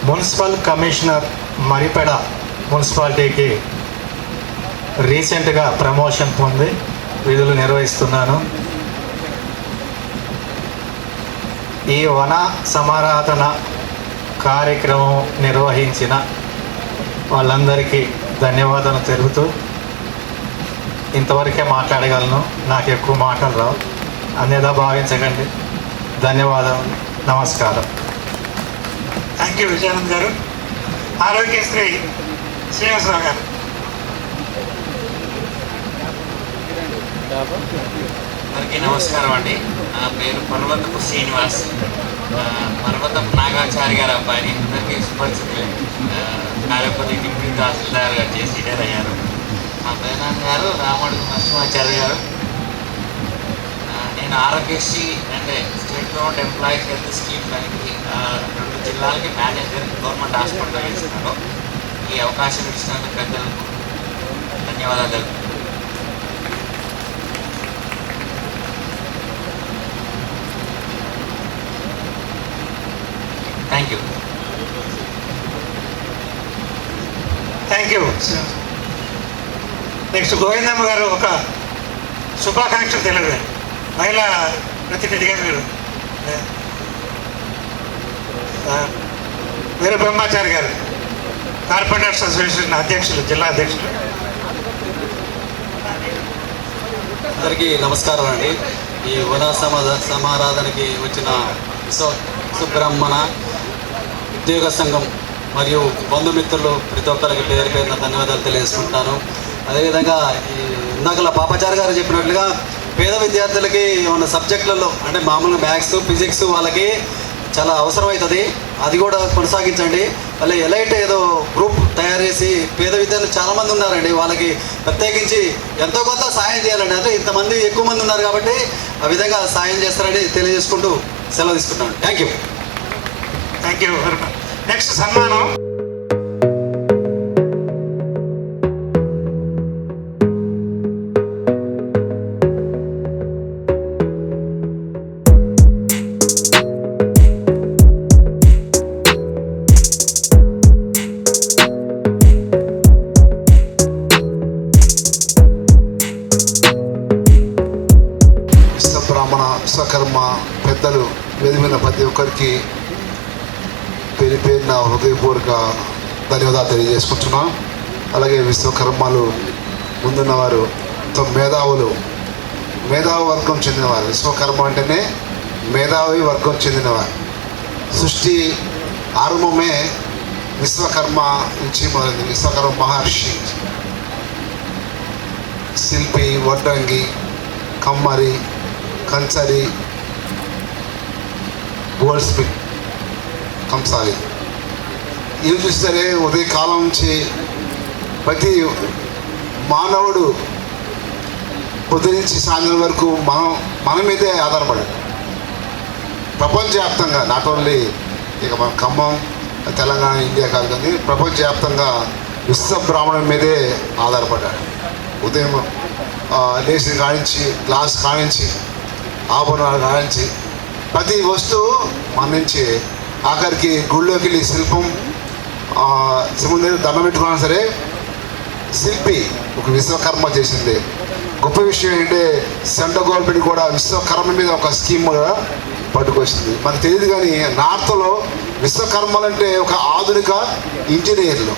మున్సిపల్ కమిషనర్ మరిపెడ మున్సిపాలిటీకి రీసెంట్గా ప్రమోషన్ పొంది విధులు నిర్వహిస్తున్నాను. ఈ వన సమారాధన కార్యక్రమం నిర్వహించిన వాళ్ళందరికీ ధన్యవాదాలు తెలుపుతూ ఇంతవరకే మాట్లాడగలను. నాకు ఎక్కువ మాటలు రావు. అన్యదా భావించకండి. ధన్యవాదాలు. నమస్కారం. థ్యాంక్ యూ విజయానంద్ గారు. ఆరోగ్యశ్రీ శ్రీనివాసరావు గారు. అందరికీ నమస్కారం అండి. నా పేరు పర్వతపు శ్రీనివాస్. పర్వతపు నాగాచారి గారు అబ్బాయిని. అందరికీ సుపరిచితులే. కాలేపల్లి డిప్యూటీ తహసీల్దార్గా చేసి రిటైర్ అయ్యారు. మా పేనాన్న గారు రామడుగు నరసింహాచారి గారు. నేను ఆరోగ్యశ్రీ అంటే state government employees health scheme దానికి 2 జిల్లాలకి మేనేజర్ గవర్నమెంట్ హాస్పిటల్లో చేస్తున్నాను. ఈ అవకాశం ఇచ్చినందుకు పెద్దలకు ధన్యవాదాలు. Thank you. Thank you. Next Govindamma గారు ఒక శుభాకాంక్షలు తెలియదు. మహిళా ప్రతినిధిగా మీరు వీర బ్రహ్మాచారి గారు, కార్పెంటర్స్ అసోసియేషన్ అధ్యక్షులు, జిల్లా అధ్యక్షులు. అందరికీ నమస్కారం అండి. ఈ వన సమారాధనకి వచ్చిన సుబ్రహ్మణ ఉద్యోగ సంఘం మరియు బంధుమిత్రులు ప్రతి ఒక్కరికి పేరు పేరున ధన్యవాదాలు తెలియజేసుకుంటాను. అదేవిధంగా ఈ ఇందాకలా పాపాచారి గారు చెప్పినట్లుగా పేద విద్యార్థులకి ఉన్న సబ్జెక్టులలో అంటే మామూలుగా మ్యాథ్స్, ఫిజిక్స్ వాళ్ళకి చాలా అవసరమవుతుంది. అది కూడా కొనసాగించండి. మళ్ళీ ఎలైట్ ఏదో గ్రూప్ తయారు చేసి పేద విద్యార్థులు చాలామంది ఉన్నారండి, వాళ్ళకి ప్రత్యేకించి ఎంతో కొంత సాయం చేయాలండి. అంటే ఇంతమంది ఎక్కువ మంది ఉన్నారు కాబట్టి ఆ విధంగా సాయం చేస్తారని తెలియజేసుకుంటూ సెలవు తీసుకుంటాను. Thank you. Thank you. Next సన్మానం విశ్వబ్రాహ్మణ విశ్వకర్మ పెద్దలు వెదిమిన ప్రతి ఒక్కరికి పేరు పేరున హృదయపూర్వక ధన్యవాదాలు తెలియజేసుకుంటున్నాం. అలాగే విశ్వకర్మలు ముందున్నవారు మేధావులు, మేధావి వర్గం చెందినవారు. విశ్వకర్మ అంటేనే మేధావి వర్గం చెందినవారు. సృష్టి ఆరంభమే విశ్వకర్మ నుంచి మొదలైంది. విశ్వకర్మ మహర్షి శిల్పి, వడ్రంగి, కమ్మరి, కంచరి, గోల్డ్ స్మిత్, కంసాలి ఇవి చూస్తే ఉదయకాలం నుంచి ప్రతి మానవుడు పొద్దు నుంచి సాయంత్రం వరకు మన మీదే ఆధారపడాడు. ప్రపంచవ్యాప్తంగా నాట్ ఓన్లీ ఇక మన ఖమ్మం, తెలంగాణ, ఇండియా కాదు కానీ ప్రపంచవ్యాప్తంగా విశ్వ బ్రాహ్మణం మీదే ఆధారపడ్డాడు. ఉదయం లేచిన కానించి, గ్లాస్ కానించి, ఆభరణాలు కానించి ప్రతి వస్తువు మన నుంచి ఆఖరికి గుళ్ళోకి వెళ్ళి శిల్పం శివుని దగ్గర దండం పెట్టుకున్నా సరే శిల్పి ఒక విశ్వకర్మ చేసింది. గొప్ప విషయం ఏంటంటే సెంట్రల్ గవర్నమెంట్ కూడా విశ్వకర్మ మీద ఒక స్కీమ్ కూడా పట్టుకొచ్చింది. మనకు తెలియదు కానీ నార్త్లో విశ్వకర్మలంటే ఒక ఆధునిక ఇంజనీర్లు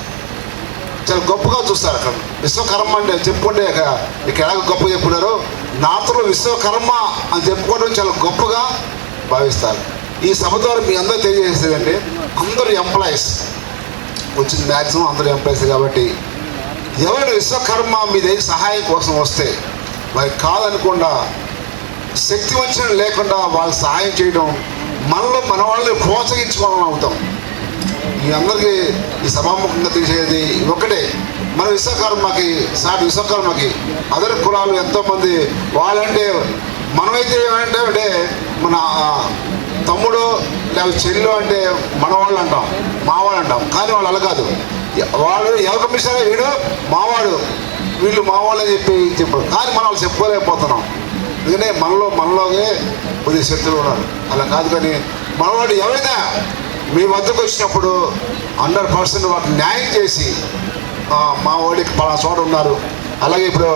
చాలా గొప్పగా చూస్తారు. అక్కడ విశ్వకర్మ అంటే చెప్పుకుంటే ఇక్కడ ఎలాగ గొప్ప చెప్పుకున్నారో నార్త్లో విశ్వకర్మ అని చెప్పుకోవడం చాలా గొప్పగా భావిస్తారు. ఈ సభ ద్వారా మీ అందరూ తెలియజేసేదండి, అందరూ ఎంప్లాయీస్ వచ్చింది, మ్యాక్సిమం అందరూ ఎంప్లాయీస్ కాబట్టి ఎవరు విశ్వకర్మ మీ దగ్గర సహాయం కోసం వస్తే మరి కాదనకుండా శక్తి వంచన లేకుండా వాళ్ళు సహాయం చేయడం మనలో మన వాళ్ళని ప్రోత్సహించుకోవాలని అవుతాం. మీ అందరికీ ఈ సభాముఖంగా తెలిసేది ఒకటే, మన విశ్వకర్మకి సాటి విశ్వకర్మకి అదర్ కులాలు ఎంతోమంది వాళ్ళంటే మనమైతే ఏమంటే అంటే మన తమ్ముడు లేదా చెల్లు అంటే మనవాళ్ళు అంటాం, మావాళ్ళు అంటాం. కానీ వాళ్ళు అలా కాదు. వాళ్ళు ఎవరు కమిషనర్ వీడు మావాడు, వీళ్ళు మావాళ్ళు అని చెప్పారు. కానీ మనం వాళ్ళు చెప్పుకోలేకపోతున్నాం. ఎందుకంటే మనలోనే కొద్దిగా శత్రువులు ఉన్నారు. అలా కాదు కానీ మనవాడు ఎవరైనా మీ వద్దకు వచ్చినప్పుడు 100% వాటిని న్యాయం చేసి మా వాడికి పలానా చోట ఉన్నారు. అలాగే ఇప్పుడు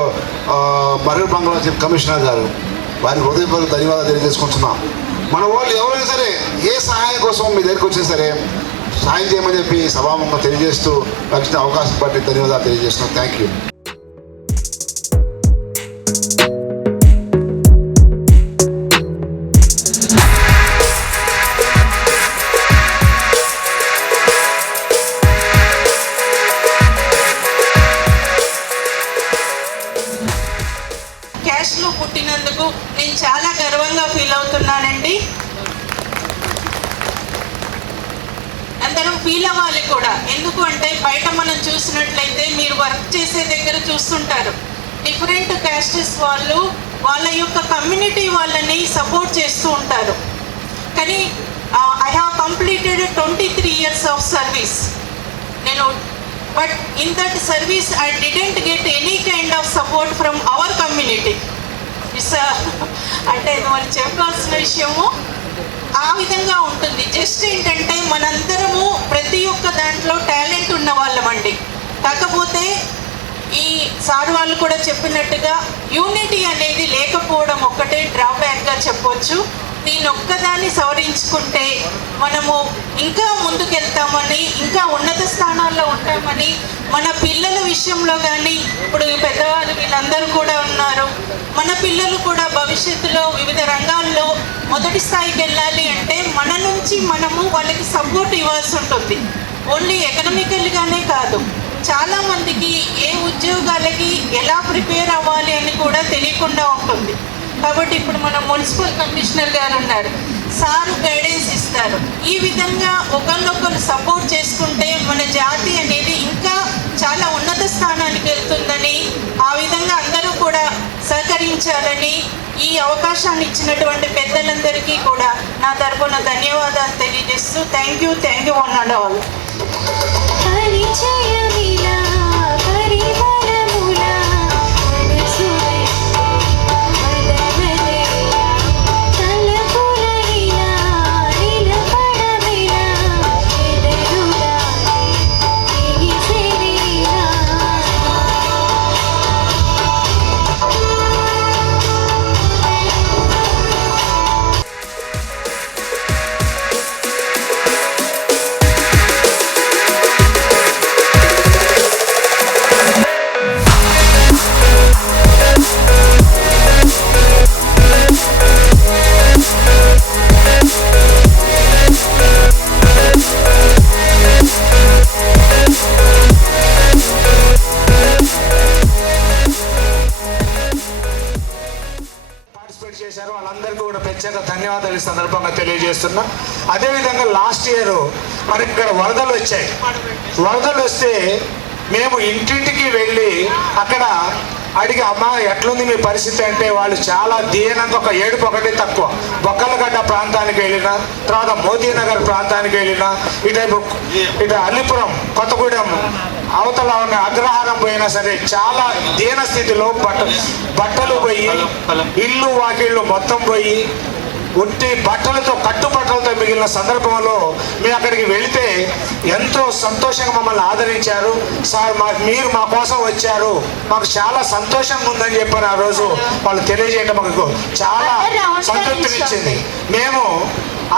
మర్రి బంగ్లా కమిషనర్ గారు వారికి హృదయపూర్వక ధన్యవాదాలు తెలియజేసుకుంటున్నాం. మన వాళ్ళు ఎవరైనా సరే ఏ సహాయం కోసం మీ దగ్గరికి వచ్చినా సరే సాయం చేయమని చెప్పి సభాముఖంగా తెలియజేస్తూ వచ్చిన అవకాశం బట్టి ధన్యవాదాలు తెలియజేస్తున్నాం. Thank you. చాలా గర్వంగా ఫీల్ అవుతున్నానండి. అందరం ఫీల్ అవ్వాలి కూడా. ఎందుకు అంటే బయట మనం చూసినట్లయితే మీరు వర్క్ చేసే దగ్గర చూస్తుంటారు, డిఫరెంట్ క్యాస్టెస్ వాళ్ళు వాళ్ళ యొక్క కమ్యూనిటీ వాళ్ళని సపోర్ట్ చేస్తూ ఉంటారు. కానీ I have completed 23 years of service. నేను but in that service I didn't get any kind of support from our community. It's అంటే మరి చెప్పాల్సిన విషయము ఆ విధంగా ఉంటుంది. జస్ట్ ఏంటంటే మనందరము ప్రతి ఒక్క దాంట్లో టాలెంట్ ఉన్న వాళ్ళమండి. కాకపోతే ఈ సార్ వాళ్ళు కూడా చెప్పినట్టుగా యూనిటీ అనేది లేకపోవడం ఒక్కటే డ్రాబ్యాక్గా చెప్పొచ్చు. దీని ఒక్కదాన్ని సవరించుకుంటే మనము ఇంకా ముందుకెళ్తామని, ఇంకా ఉన్నత స్థానాల్లో ఉంటామని, మన పిల్లల విషయంలో కానీ ఇప్పుడు పెద్దవాళ్ళు వీళ్ళందరూ కూడా ఉన్నారు, మన పిల్లలు కూడా భవిష్యత్తులో వివిధ రంగాల్లో మొదటి స్థాయికి వెళ్ళాలి అంటే మన నుంచి మనము వాళ్ళకి సపోర్ట్ ఇవ్వాల్సి ఉంటుంది. ఓన్లీ ఎకనామికల్గానే కాదు, చాలామందికి ఏ ఉద్యోగాలకి ఎలా ప్రిపేర్ అవ్వాలి అని కూడా తెలియకుండా ఉంటుంది. కాబట్టి ఇప్పుడు మన మున్సిపల్ కమిషనర్ గారు ఉన్నారు, సారు గైడెన్స్ ఇస్తారు. ఈ విధంగా ఒకరినొకరు సపోర్ట్ చేసుకుంటే మన జాతి అనేది ఇంకా చాలా ఉన్నత స్థానానికి వెళ్తుందని, ఆ విధంగా అందరూ కూడా సహకరించాలని ఈ అవకాశాన్ని ఇచ్చినటువంటి పెద్దలందరికీ కూడా నా తరపున ధన్యవాదాలు తెలియజేస్తూ thank you one and all. చేశారు వాళ్ళందరికీ కూడా ప్రత్యేక ధన్యవాదాలు ఈ సందర్భంగా తెలియజేస్తున్నా. అదేవిధంగా లాస్ట్ ఇయర్ మనకి ఇక్కడ వరదలు వచ్చాయి. వరదలు వస్తే మేము ఇంటింటికి వెళ్ళి అక్కడ అడిగి అమ్మ ఎట్లుంది మీ పరిస్థితి అంటే వాళ్ళు చాలా దీనంగా ఒక ఏడుపు ఒకటి తక్కువ. బొక్కలగడ్డ ప్రాంతానికి వెళ్ళినా, తర్వాత మోదీనగర్ ప్రాంతానికి వెళ్ళినా, ఇటు అల్లిపురం కొత్తగూడెం అవతల ఉన్న అగ్రహారం పోయినా సరే చాలా దీన స్థితిలో బట్టలు పోయి, ఇల్లు వాకిళ్ళు మొత్తం పోయి ఉట్టి బట్టలతో కట్టుబట్టలతో మిగిలిన సందర్భంలో మేము అక్కడికి వెళితే ఎంతో సంతోషంగా మమ్మల్ని ఆదరించారు. సార్ మీరు మా కోసం వచ్చారు, మాకు చాలా సంతోషంగా ఉందని చెప్పారు. ఆ రోజు వాళ్ళు తెలియజేయడం మాకు చాలా సంతృప్తినిచ్చింది. మేము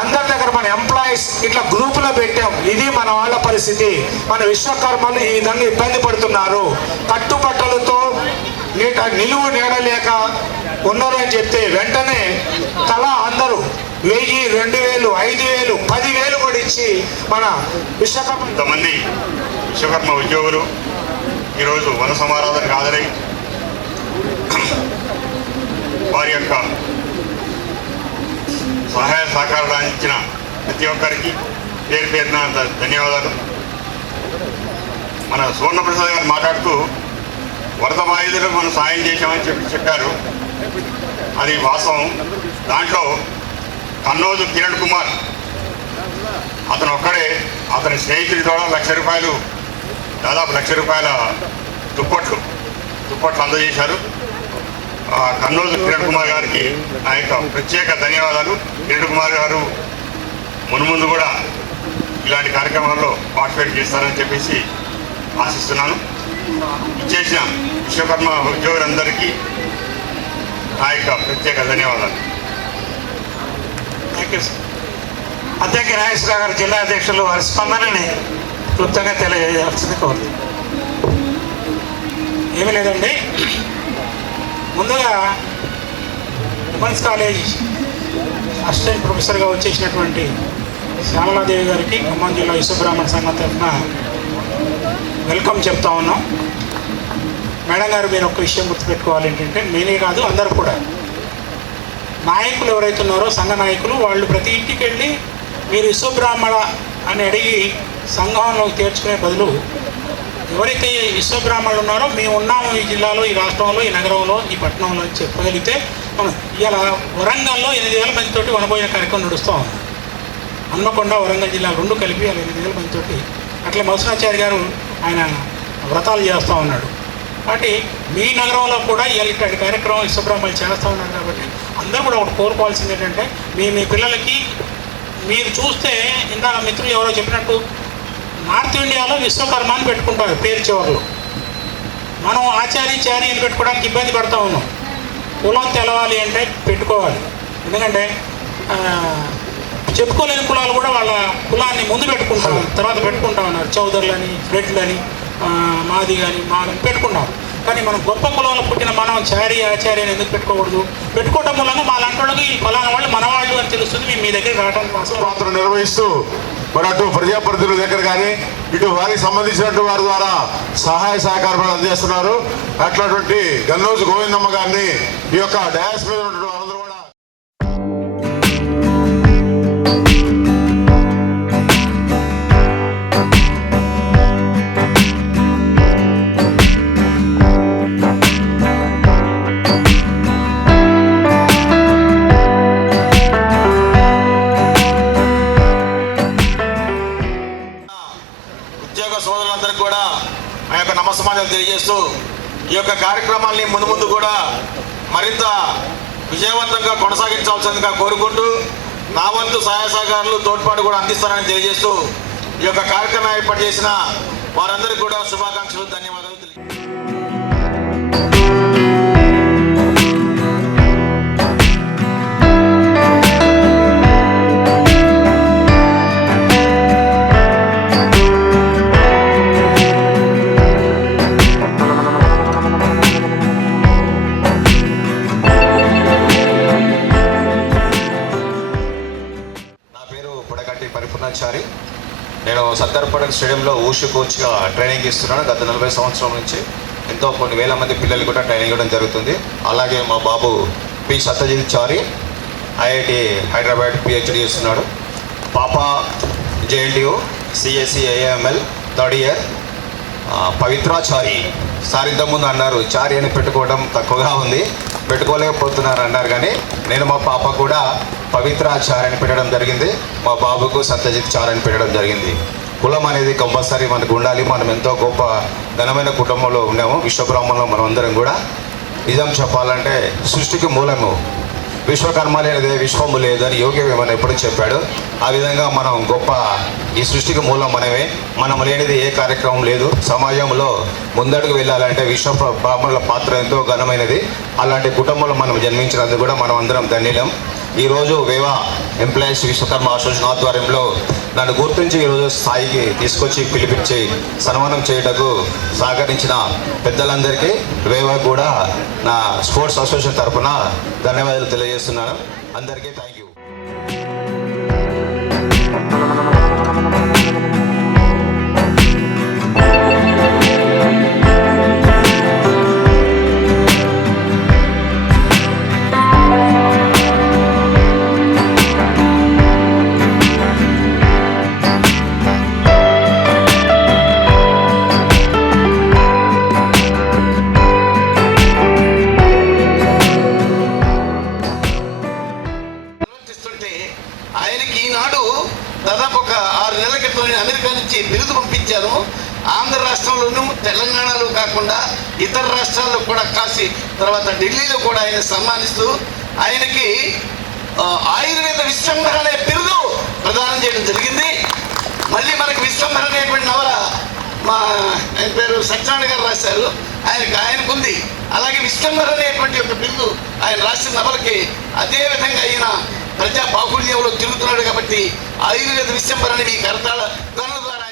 అందరి దగ్గర మన ఎంప్లాయీస్ ఇట్లా గ్రూపులో పెట్టాం, ఇది మన వాళ్ళ పరిస్థితి, మన విశ్వకర్మలు ఈ విధంగా ఇబ్బంది పడుతున్నారు, కట్టుబట్టలతో నిలువు నీడలేక ఉన్నారు అని చెప్తే వెంటనే తలా అందరూ 1000, 2000, 5000, 10,000 కూడా ఇచ్చి మన ఇంతమంది విశ్వకర్మ ఉద్యోగులు ఈరోజు వన సమారాధనకు హాజరై వారి యొక్క సహాయ సహకారాలు అందించిన ప్రతి ఒక్కరికి పేరు పేరున ధన్యవాదాలు. మన సువర్ణప్రసాద్ గారు మాట్లాడుతూ వరద బాధితులకు మనం సాయం చేశామని చెప్పారు. అది వాస్తవం. దాంట్లో కన్నోజు కిరణ్ కుమార్ అతను ఒక్కడే అతని స్నేహితుడి ద్వారా ₹1,00,000 దాదాపు ₹1,00,000 దుప్పట్లు అందజేశారు. కన్నోజు కిరణ్ కుమార్ గారికి నా యొక్క ప్రత్యేక ధన్యవాదాలు. కిరణ్ కుమార్ గారు మున్ముందు కూడా ఇలాంటి కార్యక్రమాల్లో పార్టిసిపేట్ చేస్తారని చెప్పేసి ఆశిస్తున్నాను. ఇచ్చేసిన విశ్వకర్మ ఉద్యోగులందరికీ నా యొక్క ప్రత్యేక ధన్యవాదాలు. Thank you sir. అధ్యక్ష నాగేశ్వరరావు గారు జిల్లా అధ్యక్షులు వారి స్పందనని క్లుప్తంగా తెలియజేయాల్సింది కోరుతుంది. ఏమీ లేదండి, ముందుగా ఉమెన్స్ కాలేజ్ అసిస్టెంట్ ప్రొఫెసర్గా వచ్చేసినటువంటి శ్యామలాదేవి గారికి ఖమ్మం జిల్లా విశ్వబ్రాహ్మణ సంఘం తరఫున వెల్కమ్ చెప్తా ఉన్నాం. మేడం గారు, మీరు ఒక విషయం గుర్తుపెట్టుకోవాలి ఏంటంటే నేనే కాదు అందరూ కూడా నాయకులు ఎవరైతే ఉన్నారో సంఘ నాయకులు వాళ్ళు ప్రతి ఇంటికి వెళ్ళి మీరు విశ్వబ్రాహ్మణ అని అడిగి సంఘంలో చేర్చుకునే బదులు ఎవరైతే విశ్వబ్రాహ్మణులు ఉన్నారో మేము ఉన్నాము ఈ జిల్లాలో, ఈ రాష్ట్రంలో, ఈ నగరంలో, ఈ పట్టణంలో అని చెప్పగలిగితే మనం ఇలా వరంగల్లో 8,000 మందితోటి వనభోజన కార్యక్రమం నడుస్తూ ఉంది. హన్మకొండ, వరంగల్ జిల్లా రెండు కలిపి అలా 8,000 మందితోటి అట్లా మధుసూనాచారి గారు ఆయన వ్రతాలు చేస్తూ ఉన్నాడు. కాబట్టి మీ నగరంలో కూడా ఇలాంటి కార్యక్రమం విశ్వబ్రాహ్మణులు చేస్తూ ఉన్నారు. కాబట్టి అందరూ కూడా ఒకటి కోరుకోవాల్సింది ఏంటంటే మీ పిల్లలకి మీరు చూస్తే ఇందాక మిత్రులు ఎవరో చెప్పినట్టు నార్త్ ఇండియాలో విశ్వకర్మ అని పెట్టుకుంటారు పేరు చివరిలో. మనం చారి అని పెట్టుకోవడానికి ఇబ్బంది పడుతూ ఉన్నాం. కులం తెలవాలి అంటే పెట్టుకోవాలి. ఎందుకంటే చెప్పుకోలేని కులాలు కూడా వాళ్ళ కులాన్ని ముందు పెట్టుకుంటాం, తర్వాత పెట్టుకుంటా ఉన్నారు. చౌదరులని, రెడ్లని, మాది కానీ మాదని పెట్టుకున్నాం. కానీ మనం గొప్ప కులంలో పుట్టిన మనం చారి ఆచార్య అని ఎందుకు పెట్టుకోకూడదు? పెట్టుకోవడం మూలంగా మా లాంటి వాళ్ళకి ఫలానా వాళ్ళు మనవాళ్ళు అని తెలుస్తుంది. మేము మీ దగ్గర రావడానికి పాత్ర నిర్వహిస్తూ మరి అటు ప్రజాప్రతినిధుల దగ్గర కానీ ఇటు వారికి సంబంధించినట్టు వారి ద్వారా సహాయ సహకారాలు అందజేస్తున్నారు. అట్లాంటి గన్నోజు గోవిందమ్మ గారిని ఈ యొక్క డయాస్ మీద ఉన్నటువంటి వారందరూ కూడా సోదరులందరికీ కూడా ఆ యొక్క నమస్కారాలు తెలియజేస్తూ ఈ యొక్క కార్యక్రమాల్ని ముందు కూడా మరింత విజయవంతంగా కొనసాగించాల్సిందిగా కోరుకుంటూ నా వంతు సహాయ సహకారాలు తోడ్పాటు కూడా అందిస్తానని తెలియజేస్తూ ఈ యొక్క కార్యక్రమం ఏర్పాటు చేసిన వారందరికీ కూడా శుభాకాంక్షలు, ధన్యవాదాలు. పరిపూర్ణాచారి. నేను సత్తర్పేట స్టేడియంలో ఊషు కోచ్గా ట్రైనింగ్ ఇస్తున్నాను. గత 40 సంవత్సరాల నుంచి ఎంతో కొన్ని వేల మంది పిల్లలు కూడా ట్రైనింగ్ ఇవ్వడం జరుగుతుంది. అలాగే మా బాబు P Satyajit Chari IIT Hyderabad PhD చేస్తున్నాడు. పాప JNTU CSC AML 3rd year. Pavitrachari sir ఇంతకుముందు అన్నారు చారి అని పెట్టుకోవడం తక్కువగా ఉంది, పెట్టుకోలేకపోతున్నారు అన్నారు. కానీ నేను మా పాప కూడా పవిత్రాచారి అని పెట్టడం జరిగింది, మా బాబుకు సత్యజిత్ చారి అని పెట్టడం జరిగింది. కులం అనేది కంపల్సరీ మనకు ఉండాలి. మనం ఎంతో గొప్ప ఘనమైన కుటుంబంలో ఉన్నాము. విశ్వబ్రాహ్మణంలో మనం అందరం కూడా నిజం చెప్పాలంటే సృష్టికి మూలము విశ్వకర్మ లేనిదే విశ్వము లేదని యోగి వేమన ఎప్పుడు చెప్పాడు. ఆ విధంగా మనం గొప్ప ఈ సృష్టికి మూలం మనమే. మనం లేనిది ఏ కార్యక్రమం లేదు. సమాజంలో ముందడుగు వెళ్ళాలంటే విశ్వబ్రాహ్మణుల పాత్ర ఎంతో ఘనమైనది. అలాంటి కుటుంబంలో మనం జన్మించినందుకు కూడా మనం అందరం ధన్యులం. ఈరోజు వేవా ఎంప్లాయీస్ విశ్వకర్మ అసోసియేషన్ ఆధ్వర్యంలో నన్ను గుర్తించి ఈరోజు స్థాయికి తీసుకొచ్చి పిలిపించి సన్మానం చేయటకు సహకరించిన పెద్దలందరికీ వేవా కూడా నా స్పోర్ట్స్ అసోసియేషన్ తరఫున ధన్యవాదాలు తెలియజేస్తున్నాను. అందరికీ థ్యాంక్ యూ. ఆయనకి ఈనాడు దాదాపు ఒక 6 నెలల క్రితం అమెరికా నుంచి బిరుదు పంపించాను. ఆంధ్ర రాష్ట్రంలోనూ తెలంగాణలో కాకుండా ఇతర రాష్ట్రాల్లో కూడా కాసి తర్వాత ఢిల్లీలో కూడా ఆయన సన్మానిస్తూ ఆయనకి ఆయుర్వేద విశ్వంభర అనే బిరుదు ప్రదానం చేయడం జరిగింది. మళ్ళీ మనకి విశ్వంభర అనేటువంటి నవల మా ఆయన పేరు సత్యనారాయణ గారు రాశారు, ఆయనకుంది. అలాగే విశ్వంభర అనేటువంటి ఒక బిరుదు ఆయన రాసిన నవలకి అదేవిధంగా ఆయన ప్రజా బాహుళ్యంలో తిరుగుతున్నాడు. కాబట్టి ఆయుర్వేద విశ్వంభరని మీ కరతాళ ధ్వనుల ద్వారా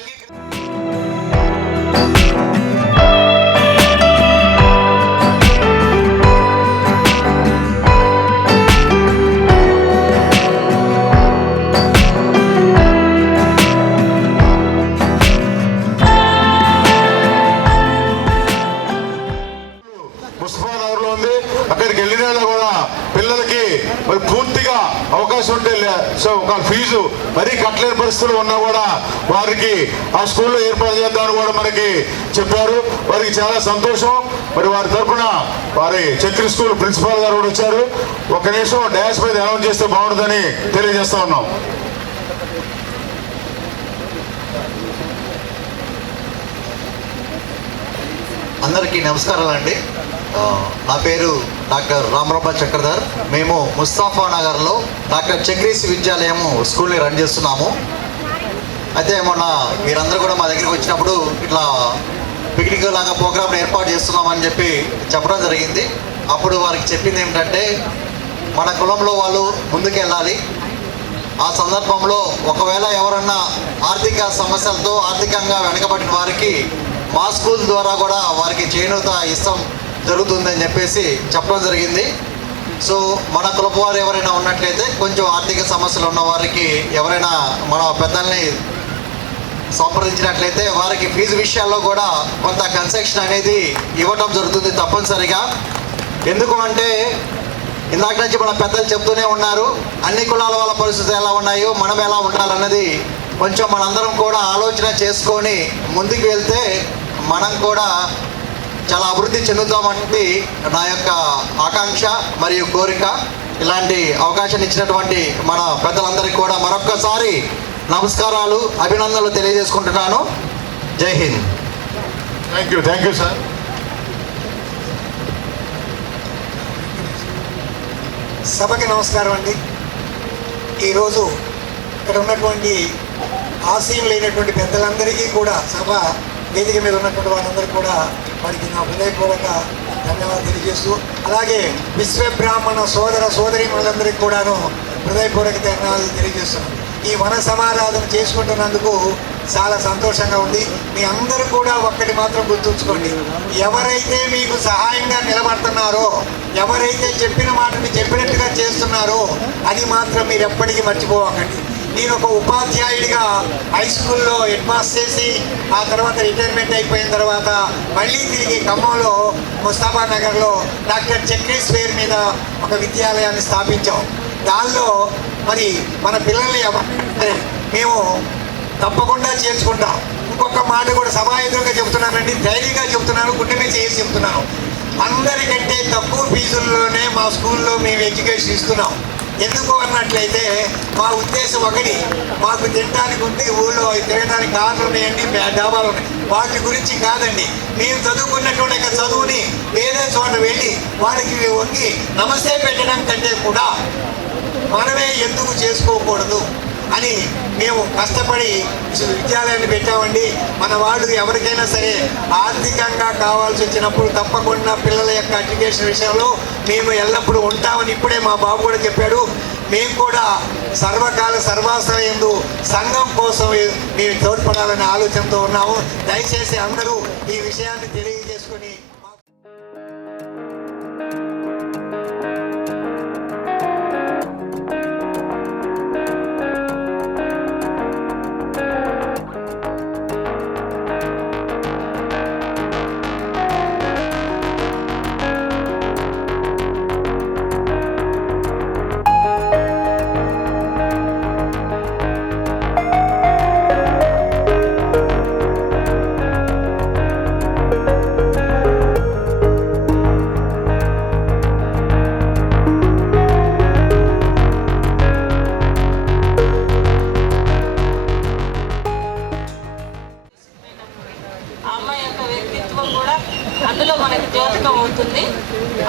ముస్తఫానగర్లో ఉంది. అక్కడికి వెళ్ళిన కూడా పిల్లలకి మరి అవకాశం ఉంటే సో ఒక ఫీజు మరీ కట్టలేని పరిస్థితులు ఉన్నా కూడా వారికి ఆ స్కూల్లో ఏర్పాటు చేద్దామని కూడా మనకి చెప్పారు. వారికి చాలా సంతోషం. మరి వారి తరఫున వారి చక్రి స్కూల్ ప్రిన్సిపాల్ గారు కూడా వచ్చారు. ఒక నిమిషం డాష్ మీద అనౌన్స్ చేస్తే బాగుంటుందని తెలియజేస్తా ఉన్నాం. అందరికీ నమస్కారాలండి. నా పేరు డాక్టర్ రామరాబా చక్రధర్. మేము ముస్తాఫా నగర్లో డాక్టర్ చక్రీస్ విద్యాలయం స్కూల్ని రన్ చేస్తున్నాము. అయితే మొన్న మీరందరూ కూడా మా దగ్గరికి వచ్చినప్పుడు ఇట్లా పిక్నిక్ లాగా ప్రోగ్రామ్ని ఏర్పాటు చేస్తున్నామని చెప్పి చెప్పడం జరిగింది. అప్పుడు వారికి చెప్పింది ఏమిటంటే మన కులంలో వాళ్ళు ముందుకెళ్ళాలి. ఆ సందర్భంలో ఒకవేళ ఎవరన్నా ఆర్థిక సమస్యలతో ఆర్థికంగా వెనకబడిన వారికి మా స్కూల్ ద్వారా కూడా వారికి చేయూత ఇస్తాం జరుగుతుందని చెప్పేసి చెప్పడం జరిగింది. సో మన కులపు వారు ఎవరైనా ఉన్నట్లయితే కొంచెం ఆర్థిక సమస్యలు ఉన్న వారికి ఎవరైనా మన పెద్దల్ని సంప్రదించినట్లయితే వారికి ఫీజు విషయాల్లో కూడా కొంత కన్సెషన్ అనేది ఇవ్వటం జరుగుతుంది తప్పనిసరిగా. ఎందుకు అంటే ఇందాక నుంచి మన పెద్దలు చెప్తూనే ఉన్నారు, అన్ని కులాల వాళ్ళ పరిస్థితులు ఎలా ఉన్నాయో మనం ఎలా ఉండాలన్నది కొంచెం మనందరం కూడా ఆలోచన చేసుకొని ముందుకు వెళ్తే మనం కూడా చాలా అభివృద్ధి చెందుతామని నా యొక్క ఆకాంక్ష మరియు కోరిక. ఇలాంటి అవకాశాన్ని ఇచ్చినటువంటి మన పెద్దలందరికీ కూడా మరొక్కసారి నమస్కారాలు, అభినందనలు తెలియజేసుకుంటున్నాను. జై హింద్. Thank you sir. సభకి నమస్కారం అండి. ఈరోజు ఇక్కడ ఉన్నటువంటి ఆశీనులైనటువంటి పెద్దలందరికీ కూడా, సభ వేదిక మీద ఉన్నటువంటి వాళ్ళందరికీ కూడా వారికి నా హృదయపూర్వక ధన్యవాదాలు తెలియజేస్తూ, అలాగే విశ్వబ్రాహ్మణ సోదర సోదరీమణులందరికీ కూడాను హృదయపూర్వక ధన్యవాదాలు తెలియజేస్తున్నాను. ఈ వన సమారాధన చేసుకుంటున్నందుకు చాలా సంతోషంగా ఉంది. మీ అందరూ కూడా ఒక్కటి మాత్రం గుర్తుంచుకోండి, ఎవరైతే మీకు సహాయంగా నిలబడుతున్నారో, ఎవరైతే చెప్పిన మాటని చెప్పినట్టుగా చేస్తున్నారో అది మాత్రం మీరు ఎప్పటికీ మర్చిపోకండి. నేను ఒక ఉపాధ్యాయుడిగా హై స్కూల్లో హెడ్ మాస్టర్ చేసి ఆ తర్వాత రిటైర్మెంట్ అయిపోయిన తర్వాత మళ్ళీ తిరిగి ఖమ్మంలో ముస్తాఫా నగర్లో డాక్టర్ చక్రీస్ పేరు మీద ఒక విద్యాలయాన్ని స్థాపించాం. దానిలో మరి మన పిల్లల్ని మేము తప్పకుండా చేర్చుకుంటాం. ఇంకొక మాట కూడా సభాయుధంగా చెప్తున్నానండి, ధైర్యంగా చెప్తున్నాను, గుండె మీద చేసి చెప్తున్నాను. అందరికంటే తక్కువ ఫీజుల్లోనే మా స్కూల్లో మేము ఎడ్యుకేషన్ ఇస్తున్నాం. ఎందుకు అన్నట్లయితే మా ఉద్దేశం ఒకటి, మాకు తినడానికి ఉంది, ఊళ్ళో తిరగడానికి కార్లు ఉన్నాయండి, డాబాలు ఉన్నాయి, వాటి గురించి కాదండి. మేము చదువుకున్నటువంటి చదువుని వేరే చోట వెళ్ళి వాడికి వంగి నమస్తే పెట్టడం కంటే కూడా మనమే ఎందుకు చేసుకోకూడదు అని మేము కష్టపడి విద్యాలయాన్ని పెట్టామండి. మన వాళ్ళు ఎవరికైనా సరే ఆర్థికంగా కావాల్సి వచ్చినప్పుడు తప్పకుండా పిల్లల యొక్క ఎడ్యుకేషన్ విషయంలో మేము ఎల్లప్పుడూ ఉంటామని ఇప్పుడే మా బాబు కూడా చెప్పాడు. మేము కూడా సర్వకాల సర్వాశ్రయందు సంఘం కోసం మేము తోడ్పడాలనే ఆలోచనతో ఉన్నాము. దయచేసి అందరూ ఈ విషయాన్ని తెలియజేసుకుని అందులో మనకి ద్యోతకం అవుతుంది.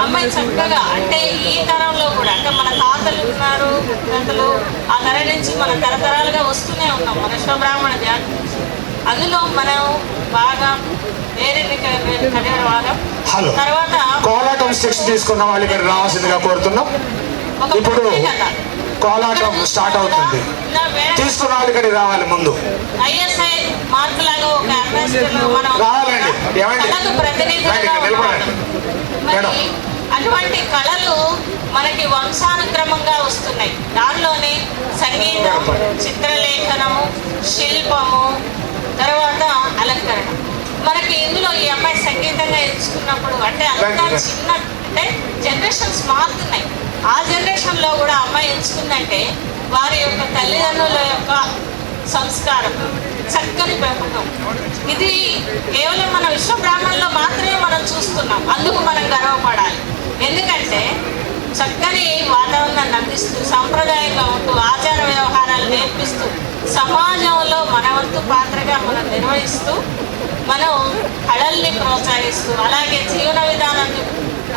అమ్మాయి చక్కగా అంటే ఈ తరంలో కూడా అంటే మన తాతలు ఉన్నారు, తాతలు ఆ తరం నుంచి మనం తరతరాలుగా వస్తూనే ఉన్నాం మన విశ్వబ్రాహ్మణ జాతి నుంచి. అందులో మనం బాగా తర్వాత కోలాటం శిక్షణ తీసుకున్న వాళ్ళు ఇక్కడ రావాల్సిందిగా కోరుతున్నాం. ఇప్పుడు కోలాటం స్టార్ట్ అవుతుంది, తీసుకున్న వాళ్ళు ఇక్కడ రావాలి ముందు. ఐఎస్ఐ మార్కులాగా ఒక అంబాసిడర్లు మనం రావాలండి, అటువంటి కళలు మనకి వంశానుక్రమంగా వస్తున్నాయి. దానిలోనే సంగీతం, చిత్రలేఖనము, శిల్పము, తర్వాత అలంకరణ. మనకి ఇందులో ఈ అమ్మాయి సంగీతంగా ఎంచుకున్నప్పుడు అంటే అంతా చిన్న అంటే జనరేషన్స్ మారుతున్నాయి. ఆ జనరేషన్లో కూడా అమ్మాయి ఎంచుకుందంటే వారి యొక్క తల్లిదండ్రుల యొక్క సంస్కారం, చక్కని పెంపకం. ఇది కేవలం మన విశ్వబ్రాహ్మణంలో మాత్రమే మనం చూస్తున్నాం. అందుకు మనం గర్వపడాలి. ఎందుకంటే చక్కని వాతావరణాన్ని అందిస్తూ, సంప్రదాయంగా ఉంటూ, ఆచార వ్యవహారాలు నేర్పిస్తూ, సమాజంలో మన వంతు పాత్రగా మనం నిర్వహిస్తూ, మనం కళల్ని ప్రోత్సహిస్తూ, అలాగే జీవన విధానాన్ని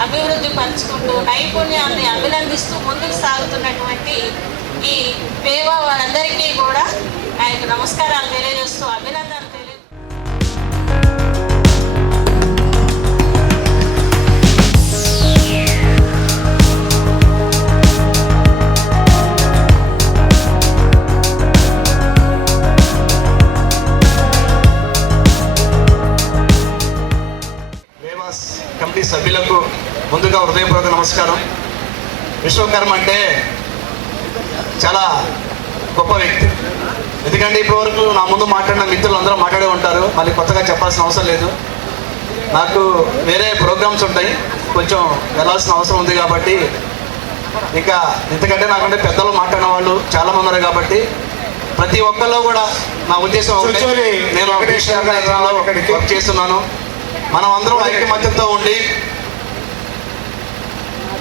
అభివృద్ధి పరుచుకుంటూ, నైపుణ్యాన్ని అభినందిస్తూ ముందుకు సాగుతున్నటువంటి ఈ పేవ వారందరికీ కూడా ఆయనకు నమస్కారాలు తెలియజేస్తూ, అభినందనలు తెలియజేస్తూ. కమిటీ సభ్యులకు ముందుగా హృదయపూర్వక నమస్కారం. విశ్వకర్మ అంటే చాలా గొప్ప వ్యక్తి. ఎందుకంటే ఇప్పటివరకు నా ముందు మాట్లాడిన మిత్రులు అందరూ మాట్లాడే ఉంటారు, మళ్ళీ కొత్తగా చెప్పాల్సిన అవసరం లేదు. నాకు వేరే ప్రోగ్రామ్స్ ఉంటాయి, కొంచెం వెళ్ళాల్సిన అవసరం ఉంది కాబట్టి, ఇంకా ఇంతకంటే నాకంటే పెద్దలు మాట్లాడిన వాళ్ళు చాలామంది ఉన్నారు కాబట్టి ప్రతి ఒక్కరిలో కూడా నా ఉద్దేశం ఒకటే. నేను వర్క్ చేస్తున్నాను. మనం అందరం ఐక్యమత్యంతో ఉండి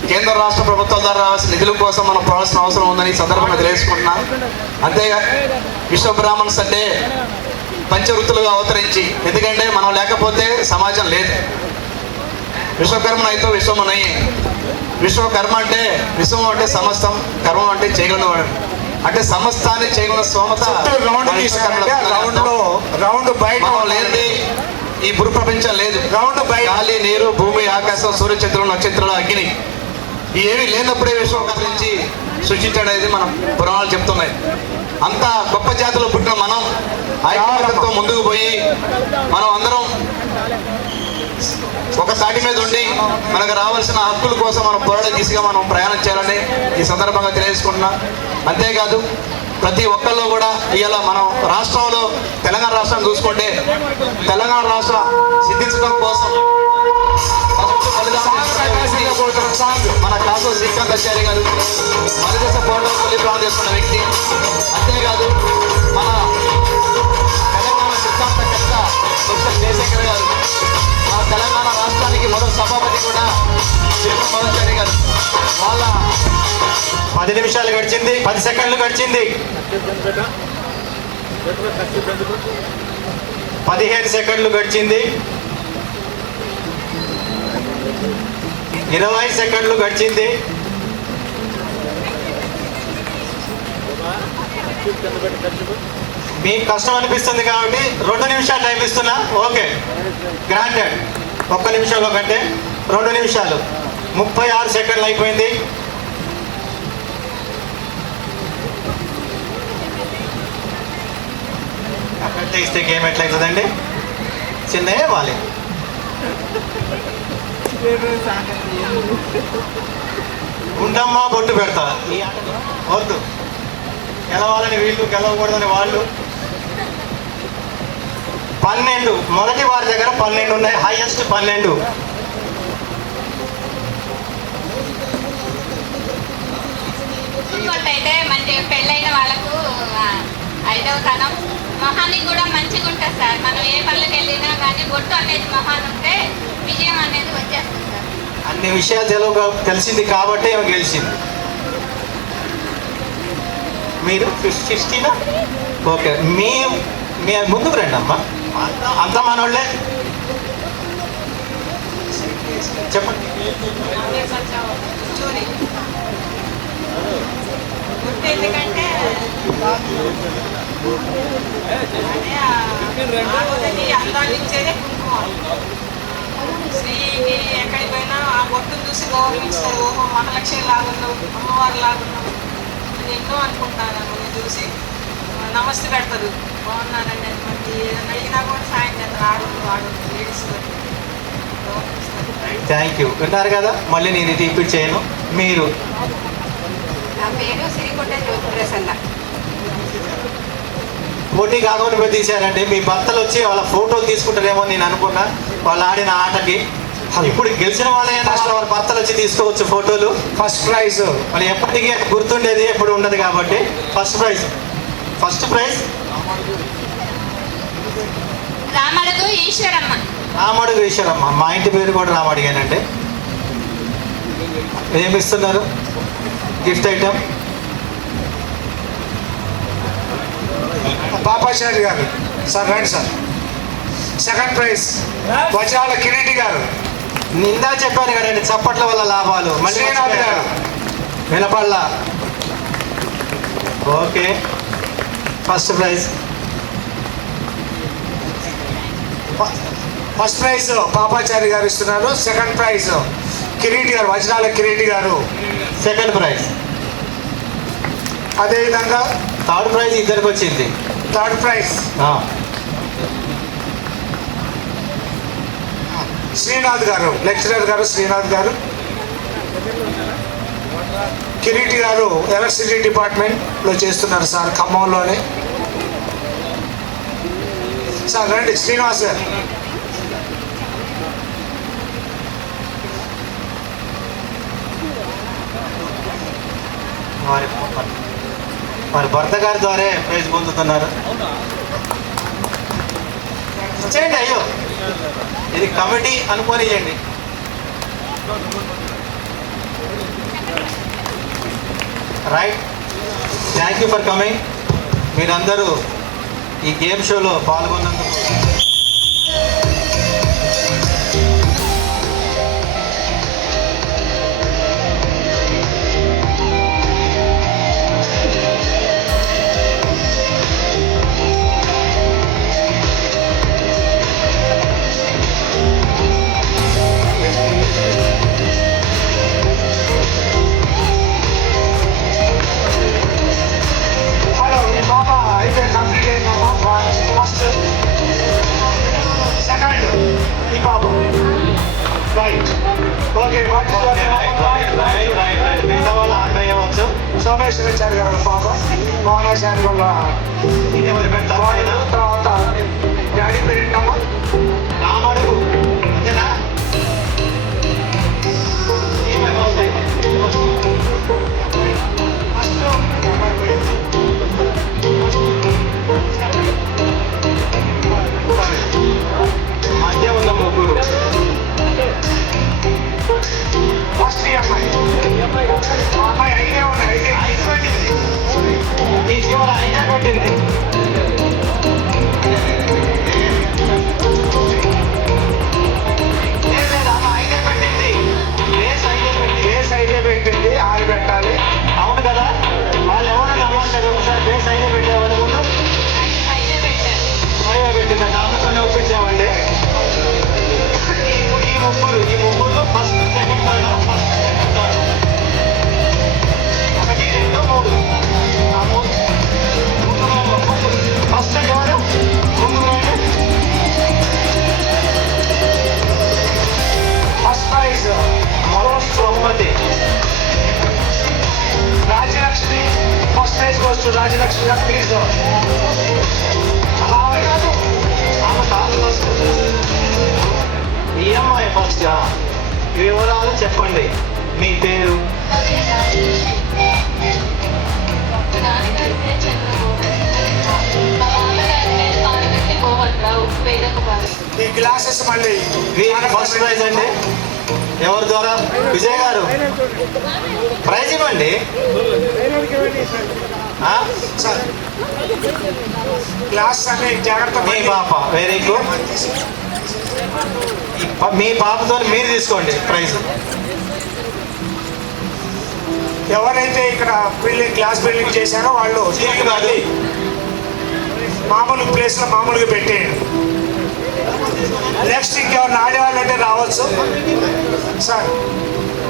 కేంద్ర రాష్ట్ర ప్రభుత్వం ద్వారా రావాల్సిన నిధుల కోసం మనం పోవాల్సిన అవసరం ఉందని ఈ సందర్భంగా తెలియజేసుకుంటున్నాను. అంతేగా విశ్వబ్రాహ్మణ్స్ అంటే పంచవృత్తులుగా అవతరించి, ఎందుకంటే మనం లేకపోతే సమాజం లేదు. విశ్వకర్మనైతే విశ్వమునై. విశ్వకర్మ అంటే విశ్వం అంటే సమస్తం, కర్మం అంటే చేయగలవాడు. అంటే సమస్తాన్ని చేయగల స్తోమత లేనిది ఈ భూ ప్రపంచం లేదు. గాలి, నీరు, భూమి, ఆకాశం, సూర్య, చంద్రులు, నక్షత్రాలు, అగ్ని ఏమీ లేనప్పుడే విశ్వకర్మ నుంచి సృష్టించడం అనేది మన పురాణాలు చెప్తున్నాయి. అంత గొప్ప జాతిలో పుట్టిన మనం ఐక్యతతో ముందుకు పోయి మనం అందరం ఒక తాటి మీద ఉండి మనకు రావాల్సిన హక్కుల కోసం మనం పోరాడే దిశగా మనం ప్రయాణం చేయాలని ఈ సందర్భంగా తెలియజేసుకుంటున్నాం. అంతేకాదు ప్రతి ఒక్కరిలో కూడా ఇవాళ మనం రాష్ట్రంలో తెలంగాణ రాష్ట్రం చూసుకుంటే తెలంగాణ రాష్ట్రం సిద్ధించడం కోసం మన కాసు శ్రీకాంతాచార్య గారు మరదేశ పోరాటం బలిప్రాణం చేస్తున్న వ్యక్తి. అంతేకాదు మన తెలంగాణ సిద్ధాంతకర్త ప్రొఫెసర్ జయశంకర్ గారు, మన తెలంగాణ రాష్ట్రానికి మొదటి సభాపతి కూడా శ్రీకాంతాచార్య గారు. వాళ్ళ 10 నిమిషాలు గడిచింది, 10 సెకండ్లు గడిచింది, 15 సెకండ్లు గడిచింది, 20 సెకండ్లు గడిచింది. మీకు కష్టం అనిపిస్తుంది కాబట్టి 2 నిమిషాలు టైం ఇస్తున్నా. Okay, granted. 1 నిమిషంలో కంటే 2 నిమిషాలు, 36 సెకండ్లు అయిపోయింది. అక్కడ ఇస్తే గేమ్ ఎట్లయితుందండి? చిన్నయే వాలి. ఉండమ్మా, బొట్టు పెడతా. ఈ ఆట వద్దు. గెలవాలని వీళ్ళు, గెలవకూడదని వాళ్ళు. 12 మొదటి వారి దగ్గర 12 ఉన్నాయి, హైయెస్ట్ 12. అయితే మంచి పెళ్ళైన వాళ్ళకు 5వ తనం మొహానికి కూడా మంచిగా ఉంటుంది సార్. మనం ఏ పనులకు వెళ్ళినా కానీ బొట్టు అనేది మొహాన్ని ఉంటే విజయం అనేది వచ్చేస్తుంది సార్. అన్ని విషయాలు తెలిసింది కాబట్టి ఏమో గెలిచింది. మీరు 16 ఓకే. మీ ముందుకు రండి అమ్మా, అంత మనోళ్ళే. చెప్పండి. ఎందుకంటే అందాన్ని ఇచ్చేదే కుంకుమ. స్త్రీకి ఎక్కడికి పోయినా ఆ బొట్టును చూసి గౌరవించారు. ఓహో, మహాలక్ష్మి లాగున్నావు, అమ్మవారి లాగున్నావు అని ఎన్నో అనుకుంటాను. నేను చూసి నమస్తే పెడతారు, బాగున్నానండి అని. మంచి ఏదైనా అయినా కూడా సాయం చేస్తారు. ఆడు లేడీస్ థ్యాంక్ యూ. విన్నారు కదా, మళ్ళీ నేను ఇది రిపీట్ చేయను. మీరు? నా పేరు శ్రీకొండ జ్యోతి ప్రసన్న. పోటీ కాకుండా తీశారంటే మీ భర్తలు వచ్చి వాళ్ళ ఫోటోలు తీసుకుంటారేమో నేను అనుకున్నా. వాళ్ళు ఆడిన ఆటకి ఇప్పుడు గెలిచిన వాళ్ళైనా వాళ్ళ భర్తలు వచ్చి తీసుకోవచ్చు ఫోటోలు. ఫస్ట్ ప్రైజ్ మరి ఎప్పటికీ గుర్తుండేది ఎప్పుడు ఉండదు కాబట్టి ఫస్ట్ ప్రైజ్ రామడుగు ఈశ్వరమ్మ. రామడుగు ఈశ్వరమ్మ. మా ఇంటి పేరు కూడా రామడిగానండి. ఏమి ఇస్తున్నారు గిఫ్ట్ ఐటమ్? పాపాచారి గారు సార్ రండి సార్. సెకండ్ ప్రైజ్ వజ్రాల కిరీటి గారు. నిందా చెప్పాను కదండి చప్పట్ల వల్ల లాభాలు. మళ్ళీ శ్రీనాథ్ గారు. వినపడలా. Okay, first prize. First prize Papachari garu ఇస్తున్నారు. Second prize Kireeti garu, Vajrala Kireeti garu. Second prize. అదేవిధంగా థర్డ్ ప్రైజ్ ఇద్దరికి వచ్చింది. థర్డ్ ప్రైజ్ శ్రీనాథ్ గారు, లెక్చరర్ గారు శ్రీనాథ్ గారు. కిరీటి గారు ఎలక్ట్రిసిటీ డిపార్ట్మెంట్లో చేస్తున్నారు సార్, ఖమ్మంలోనే. సార్ రండి శ్రీనివాస్ గారు. వారి భర్త గారి ద్వారా ప్రైజ్ పొందుతున్నారు. ఇచ్చేయండి. అయ్యో, ఇది కమిటీ అనుకోనియండి. Right, thank you for coming. మీరందరూ ఈ గేమ్ షోలో పాల్గొన్నందుకు సోమేశ్వరాచారి గారు పాప, మోహనాచారి వాళ్ళ తర్వాత డాడీ పేరేంటమ్మా? రామడుగు. మధ్య ఉన్న ముగ్గురు. ఫస్ట్ ఈ అమ్మాయి ఐదే ఉన్నాయి. ఐదు పెట్టింది. ఈ చివర ఐదే పెట్టింది. బేస్ ఐదే పెట్టింది, 6 పెట్టాలి. అవును కదా, వాళ్ళు ఎవరు నమ్మంటారు? ఒకసారి బేస్ అయినా పెట్టామని ముందు అయినా పెట్టింది. దాంతోనే ఒప్పించామండి. ఈ ముగ్గురు first second third, first second third, 1 2 3. ఆ మూడు ఫస్ట్ ఎవరు? ఫస్ట్ ప్రైజ్ మనోజ్ బహుమతి. Rajalakshmi. First prize goes to Rajalakshmi గారు. ప్లీజ్ ఆమె కాదు ఫస్ట్. ఈ అమ్మాయి ఫస్ట్. వివరాలు చెప్పండి. మీ పేరు? ఈ గ్లాసెస్ మళ్ళీ ఫస్ట్ ప్రైజ్ అండి. ఎవరి ద్వారా? విజయ్ గారు ప్రైజ్ ఇవ్వండి. సార్ గ్లాస్ అన్ని జాగ్రత్త. మీ పాప, వెరీ గుడ్. మీ పాపతో మీరు తీసుకోండి ప్రైజ్. ఎవరైతే ఇక్కడ క్లాస్ బిల్డింగ్ చేశారో వాళ్ళు తిరిగి కాదు, మామూలు ప్లేస్లో మామూలుగా పెట్టేయండి. నెక్స్ట్ ఇంకెవరు ఆడేవాళ్ళు అంటే రావచ్చు సార్.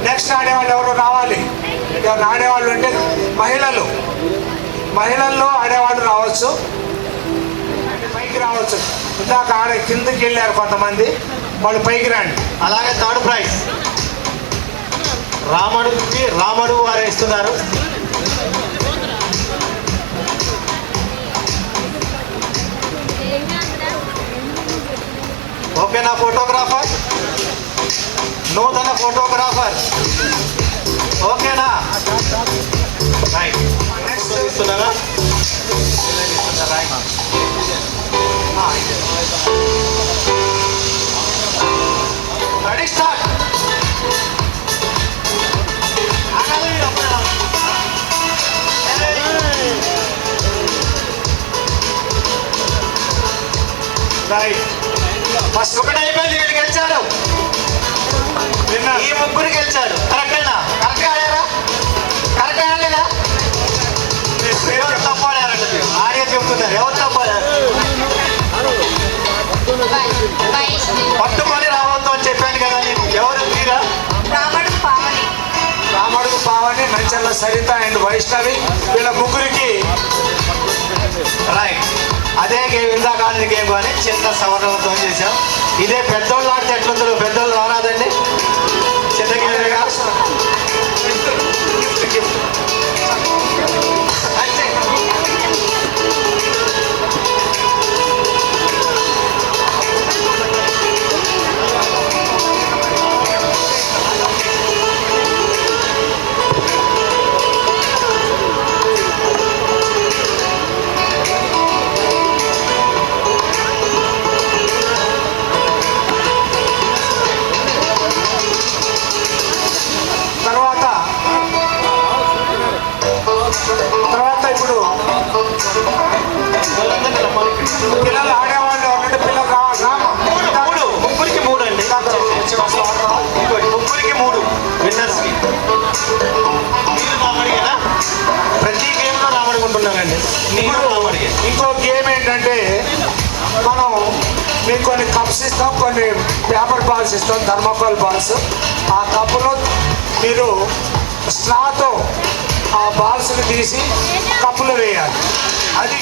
నెక్స్ట్ ఆడేవాళ్ళు ఎవరు రావాలి? ఎవరు ఆడేవాళ్ళు అంటే మహిళల్లో ఆడేవాళ్ళు రావచ్చు, పైకి రావచ్చు. ఇందాక కిందకి వెళ్ళారు కొంతమంది, వాళ్ళు పైకి రండి. అలాగే థర్డ్ ప్రైజ్ రామడు వారు ఇస్తున్నారు. ఓకేనా ఫోటోగ్రాఫర్? రైట్. ఫస్ట్ ఒకటి అయిపోయింది, వీళ్ళు గెలిచారు. ఈ ముగ్గురు గెలిచారు. కరెక్టేనా? కరెక్ట్గా ఆడారా? కరెక్ట్ ఆడలేదా? ఎవరు తప్పాడారంటే ఆడియో చెప్తున్నారు. ఎవరు తప్పాడారు? పట్టుకొని రావద్దు అని చెప్పాను కదా నేను. ఎవరు మీరా? రామడుగు పావని, నంచర్ల సరిత అండ్ వైష్ణవి, వీళ్ళ ముగ్గురికి రైట్. అదే గేమ్, ఇందాక ఆడిన గేమ్ కానీ చిన్న సవరణలతో చేశాం. ఇదే పెద్దోళ్ళు ఆడితే ఎట్లుందో పెద్దోళ్ళు రారాదండి. చిన్న గేమ్ అంతే. తర్వాత ఇప్పుడు పిల్లలు ఆడేవాళ్ళు అంటే పిల్లలు ముగ్గురికి మూడు అండి. ముగ్గురికి మూడు విన్నర్స్కి. మీరు రామడిగేనా? ప్రతి గేమ్లో రామడుకుంటున్నానండి. నేను రామడిగే. ఇంకో గేమ్ ఏంటంటే మనం మీకు కొన్ని కప్స్ ఇస్తాం, కొన్ని పేపర్ బాల్స్ ఇస్తాం, థర్మాకోల్ బాల్స్. ఆ కప్పులో మీరు స్ట్రాతో ఆ బాల్స్ని తీసి కప్పులో వేయాలి. అది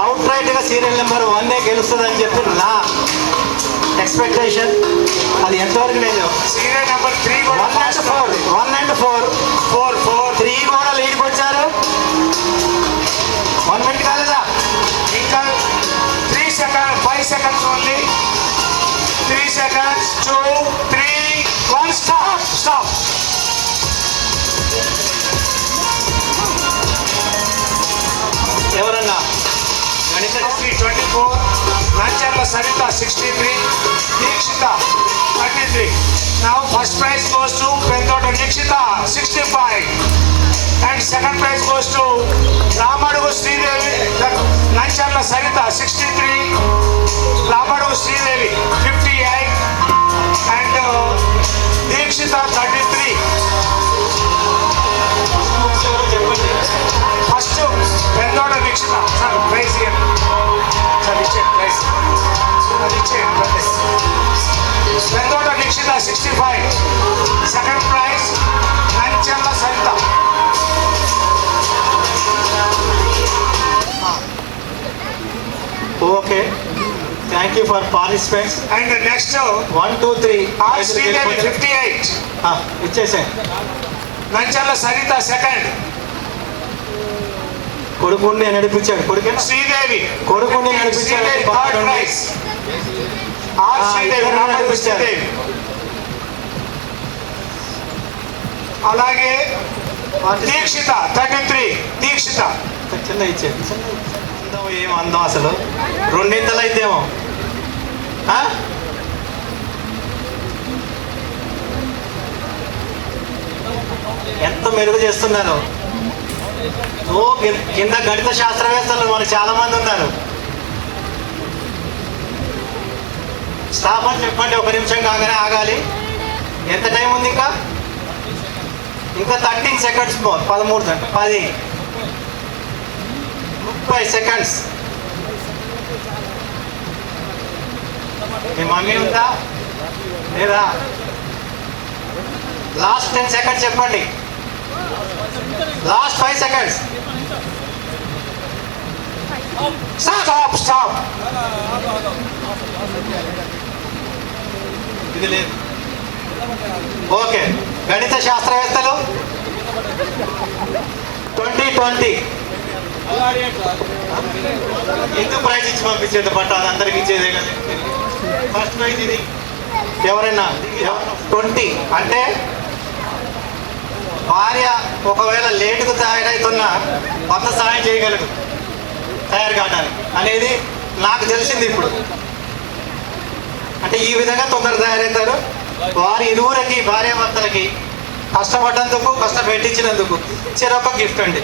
అవుట్ రైట్గా సీరియల్ నెంబర్ 1 గెలుస్తుందని చెప్పి నా ఎక్స్పెక్టేషన్. అది ఎంతవరకు లేదు. సీరియల్ నెంబర్ 3 కూడా 1 and 4 3 కూడా లీడ్కి వచ్చారు. 1 minute కాలేదా? ఇంకా 3 seconds, 5 seconds only. 3 seconds, 2, 3, 1, stop. ఎవరన్నా? గణితశ్రీ 24, Nancharla Saritha 63, Dikshita 33. Now first prize goes to Pendota Nikshita 65 and second prize goes to Ramadugu Sridevi, Nancherla Sarita 63, Ramadugu Sridevi 58 and Nikshita 33. First Pendota Nikshita, sir, prize here. Sir, prize. Pendota Nikshita 65, second prize Nancherla Sarita. Okay, thank you for participants. And the next 1, 2, 3 R. Sridevi 58. ఇచ్చేసే. Nancherla Sarita second. కొడుకుని నడిపించాడు. కొడుకు శ్రీదేవి కొడుకుని నడిపించాడు. Third prize are Sridevi నడిపించాడు. అలాగే దీక్షిత 33. దీక్షిత చిన్న ఇచ్చేది. ఏం అందం అసలు, రెండింతలు అయితేమో. ఎంత మెరుగు చేస్తున్నారు. కింద గణిత శాస్త్రవేత్తలు మనకు చాలా మంది ఉన్నారు. స్టాప్ అని చెప్పండి. 1 నిమిషం కాగానే ఆగాలి. ఎంత టైం ఉంది? ఇంకా 13 seconds మోర్. 13 30 seconds. మీ మమ్మీ ఉందా లేదా? లాస్ట్ 10 seconds చెప్పండి. Last 5 seconds. స్టాప్. ఇది లేదు. ఓకే, గణిత శాస్త్రవేత్తలు 2020 ఎందుకు ప్రైజ్ ఇచ్చి పంపించేది? బట్ అది అందరికి ఇచ్చేదే కదా. ఫస్ట్ ప్రైజ్ ఇది. ఎవరైనా 20 అంటే భార్య ఒకవేళ లేటుకు తయారవుతున్నా కొంత సహాయం చేయగలడు తయారు కావడానికి అనేది నాకు తెలిసింది ఇప్పుడు. అంటే ఈ విధంగా తొందర తయారవుతారు. వారి ఇరువురికి భార్యాభర్తలకి కష్టపడ్డందుకు కష్టపెట్టించినందుకు చెరొక గిఫ్ట్ అండి.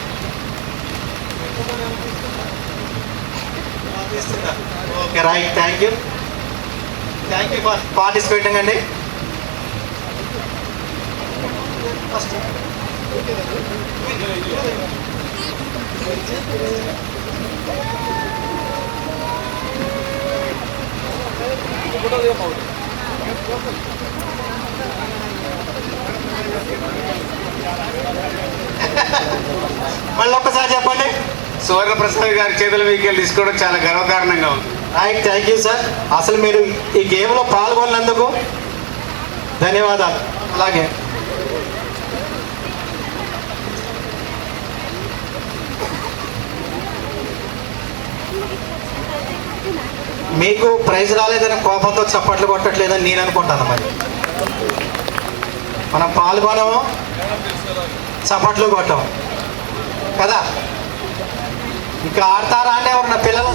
Okay right, thank you for participating అండి. మళ్ళీ ఒక్కసారి చెప్పండి. సువర్ణ ప్రసాద్ గారి చేతుల మీకెళ్ళి తీసుకోవడం చాలా గర్వకారణంగా ఉంది. Right, thank you sir. అసలు మీరు ఈ గేమ్లో పాల్గొన్నందుకు ధన్యవాదాలు. అలాగే మీకు ప్రైజ్ రాలేదని కోపంతో చప్పట్లు కొట్టట్లేదని నేను అనుకుంటాను. మరి మనం పాల్గొనము, చప్పట్లు కొట్టాం కదా. ఇంకా ఆడతారా అంటే ఎవరన్నా పిల్లలు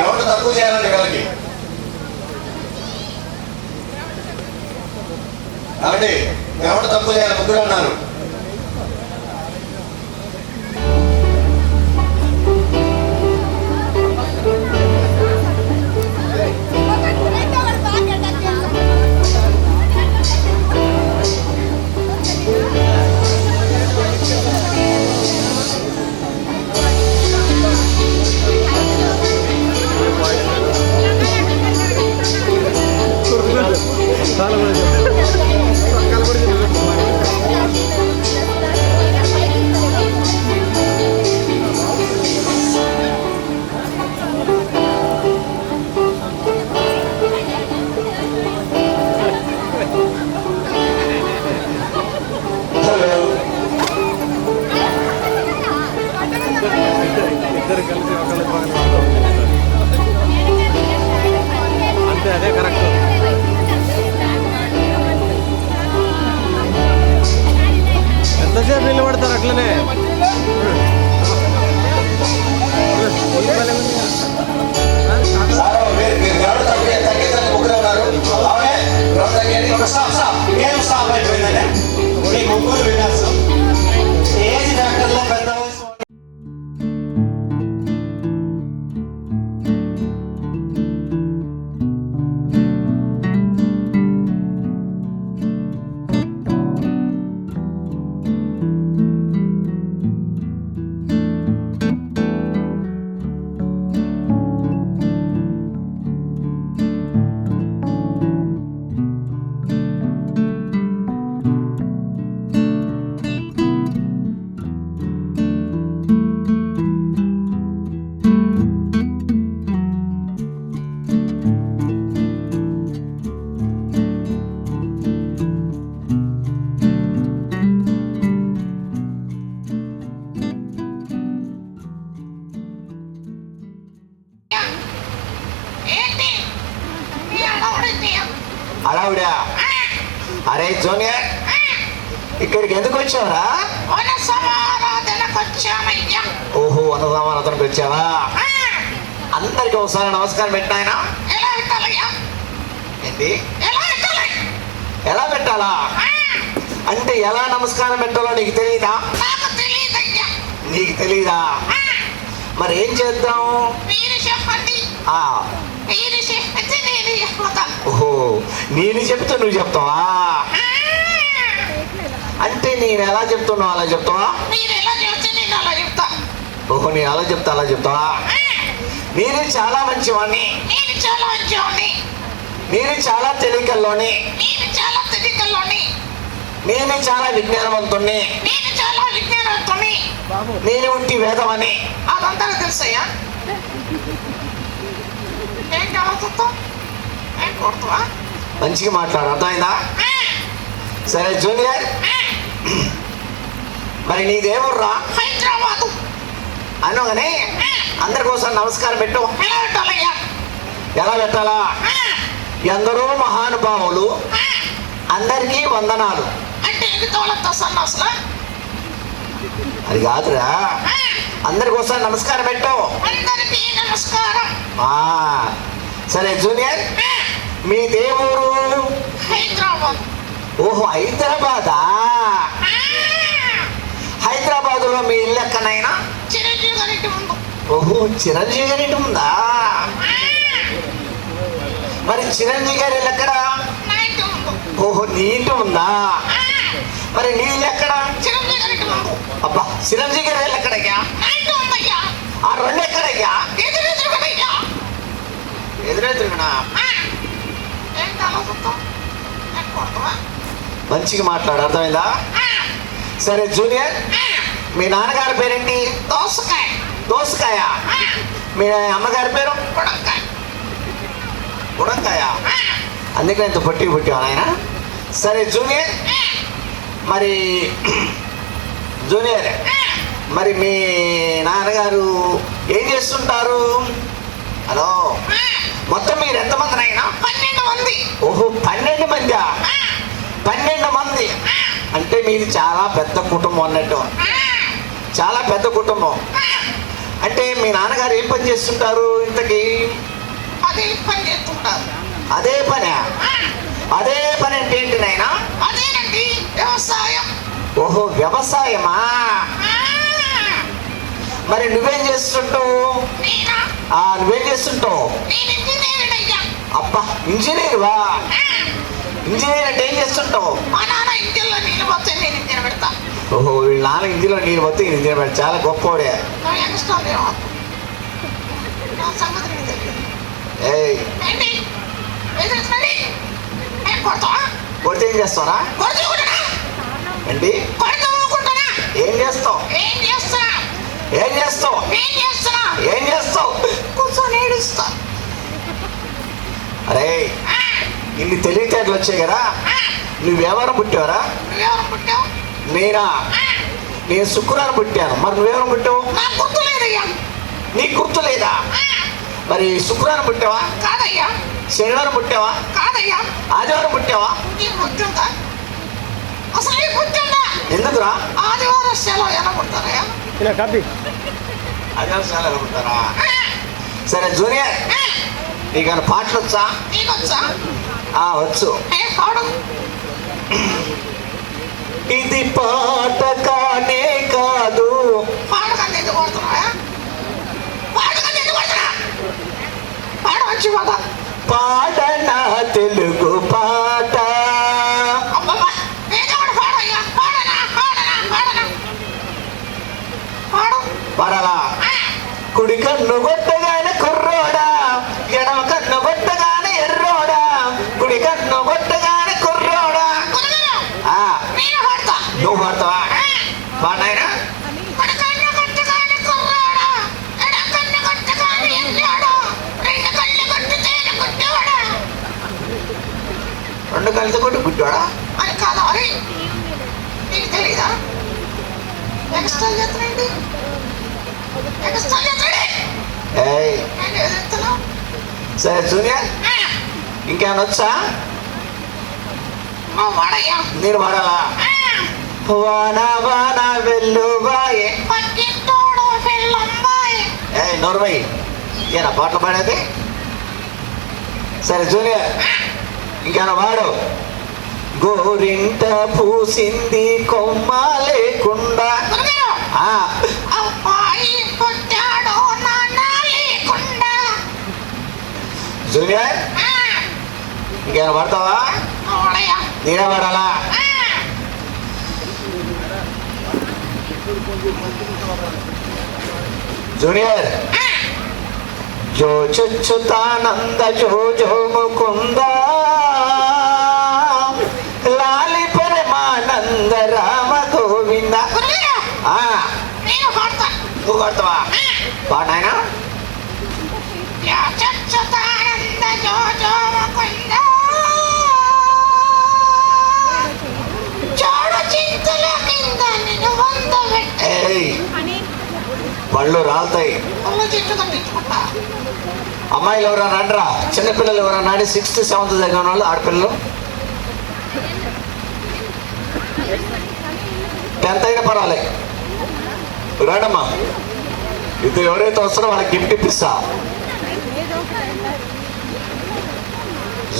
గ్రౌండ్ తక్కువ చేయాలండి వీళ్ళకి. కాబట్టి గ్రౌండ్ తక్కువ చేయాలి ముగ్గురు అన్నారు. ఎంతసేపు నిలబడతారు అట్లనే. గ్రౌండ్ తగ్గించండి ముగ్గురు ఉన్నారు. అవునే గ్రౌండ్ తగ్గింది. హడావుడా? అరే జూనియర్, ఇక్కడికి ఎందుకు వచ్చావరా? ఓహో, అన్నదామారాధనకు వచ్చావా? అందరికి ఒకసారి నమస్కారం పెట్టినాయన. ఏంటి ఎలా పెట్టాలా? అంటే ఎలా నమస్కారం పెట్టాలో నీకు తెలియదా? నీకు తెలీదా? మరి ఏం చేద్దాం? ఓహో, నేను చెప్తే నువ్వు చెప్తావా? అంటే నేను ఎలా చెప్తున్నావు అలా చెప్తావా? ఓహో, నేను అలా చెప్తా అలా చెప్తావా? నేను చాలా మంచివాణ్ణి, నేను చాలా తెలికల్లోని, నేను చాలా విజ్ఞానవంతుణ్ణి, నేను ఉంటి వేదమని అదంతా తెలుసయ్యా. మంచిగా మాట్లాడు, అర్థమైందా? సరే జూనియర్, మరి నీదేముర్రా? హైదరాబాదు అనగానే అందరికోసం నమస్కారం పెట్టు. ఎలా పెట్టాలా? ఎందరో మహానుభావులు, అందరికీ వందనాలు. అది కాదురా, అందరికోసం నమస్కారం పెట్టు. సరే జూనియర్, మీ దేవురు? హైదరాబాద్. ఓహో, హైదరాబాదా? హైదరాబాదులో మీ ఇల్లు ఎక్కడైనా? చిరంజీవి గారి ఇంటి ముందు. ఓహో, చిరంజీవి గారి ఇంటి ఉందా? మరి చిరంజీవి గారి ఇల్లు ఎక్కడ? ఓహో, నీ ఇంటి ఉందా? మరి నీ ఇల్లు ఎక్కడ? చిరంజీవి గారి ఇంటి ముందు. అబ్బా, చిరంజీవి గారి ఇల్లు ఎక్కడయ్యా? ఆ రెండు ఎక్కడయ్యా? ఎదురెదురుగా. మంచిగా మాట్లాడు, అర్థమైందా? సరే జూనియర్, మీ నాన్నగారి పేరేంటి? దోసకాయ. దోసకాయ. మీ అమ్మగారి పేరు? గుడంకాయ. అందుకే ఇంత పొట్టి పుట్టావు ఆయన. సరే జూనియర్, మరి జూనియర్, మరి మీ నాన్నగారు ఏం చేస్తుంటారు? హలో, మొత్తం మీరు ఎంతమంది అయినా? 12 మంది. ఓహో, 12 మంది. 12 మంది అంటే మీది చాలా పెద్ద కుటుంబం అన్నట్టు. చాలా పెద్ద కుటుంబం. అంటే మీ నాన్నగారు ఏం పని చేస్తుంటారు ఇంతకీ? అదే పని చేస్తుంటారు. అదే పని? అదే పని అంటే ఏంటి నాయనా? అదేనండి, వ్యవసాయం. ఓహో, వ్యవసాయమా? మరి నువ్వేం చేస్తుంటావు? నువ్వేం చేస్తుంటావు? అబ్బా, ఇంజనీర్వా? ఇంజనీర్ అంటే ఏం చేస్తుంటావు? ఓహో, వీళ్ళ నాన్న ఇంజిలో నీళ్ళు మొత్తం ఇంజనీర్ పెడతా. చాలా గొప్పవాడే. కొడితే ఏం చేస్తావా? ఏంటి? ఏం చేస్తావు? ఏం చేస్తావు? ఏం చేస్తావు? కూర్చొని ఏడుస్తా. అరే, ఇన్ని తెలివితేటలు వచ్చాయి కదా, నువ్వెవరు పుట్టావరా? నేనా? నేను శుక్రవారం పుట్టాను. మరి నువ్వెవరు పుట్టావు? నీకు గుర్తు లేదా? మరి శుక్రవారం పుట్టావా? కాదయ్యా. శనివారం పుట్టావా? కాదయ్యా. ఆదివారం పుట్టావా? అసలు ఎందుకురా? ఆదివారం సెలవు ఎలా పుడతారయ్యా? ఆదివారం సెలవు ఎలా పుడతారా? సరే జూనియర్, నీకు పాటలు వచ్చా? వచ్చు. ఇది పాట కానే కాదు. పాడనా తెలుగు పాట. పాడాలా? కుడి కన్ను కొట్టగానే కుర్రోడా, ఎడమ కన్ను కొట్టగానే ఎర్రోడా, కుడి కన్ను కొట్టగానే కుర్రోడా. నువ్వు పాడతావా? పాడాయనా? రెండు కలిసి కొట్టి గుడ్డాడా? అని కాదా? నీకు తెలీదా? సరే జూనియర్, ఇంకేమైనా వచ్చా? నేను పాడాలా? వాన వాన వెల్లువాయే ఏ నోర్మై ఏనా పాటలు పాడేది? సరే జూనియర్ ఇంకేనా వాడు. గోరింట పూసింది కొమ్మ లేకుండా. జూనియర్ ఇంకేనా పాడతావా? నేనే పాడాలా? జూనియర్ జో చుచ్చుతానంద జో జో ముకుంద లాలి పరమానంద రామ గోవింద. నువ్వు పాడతావా? పాడాయనా? పళ్ళు రాలుతాయి. అమ్మాయిలు ఎవరైనా రండ్రా, చిన్నపిల్లలు ఎవరైనా నాడి 6th 7th దగ్గర వాళ్ళు ఆడపిల్లలు 10th అయినా పర్వాలే రాడమ్మా. ఇది ఎవరైతే వస్తారో వాళ్ళకి గిఫ్ట్ ఇప్పిస్తా.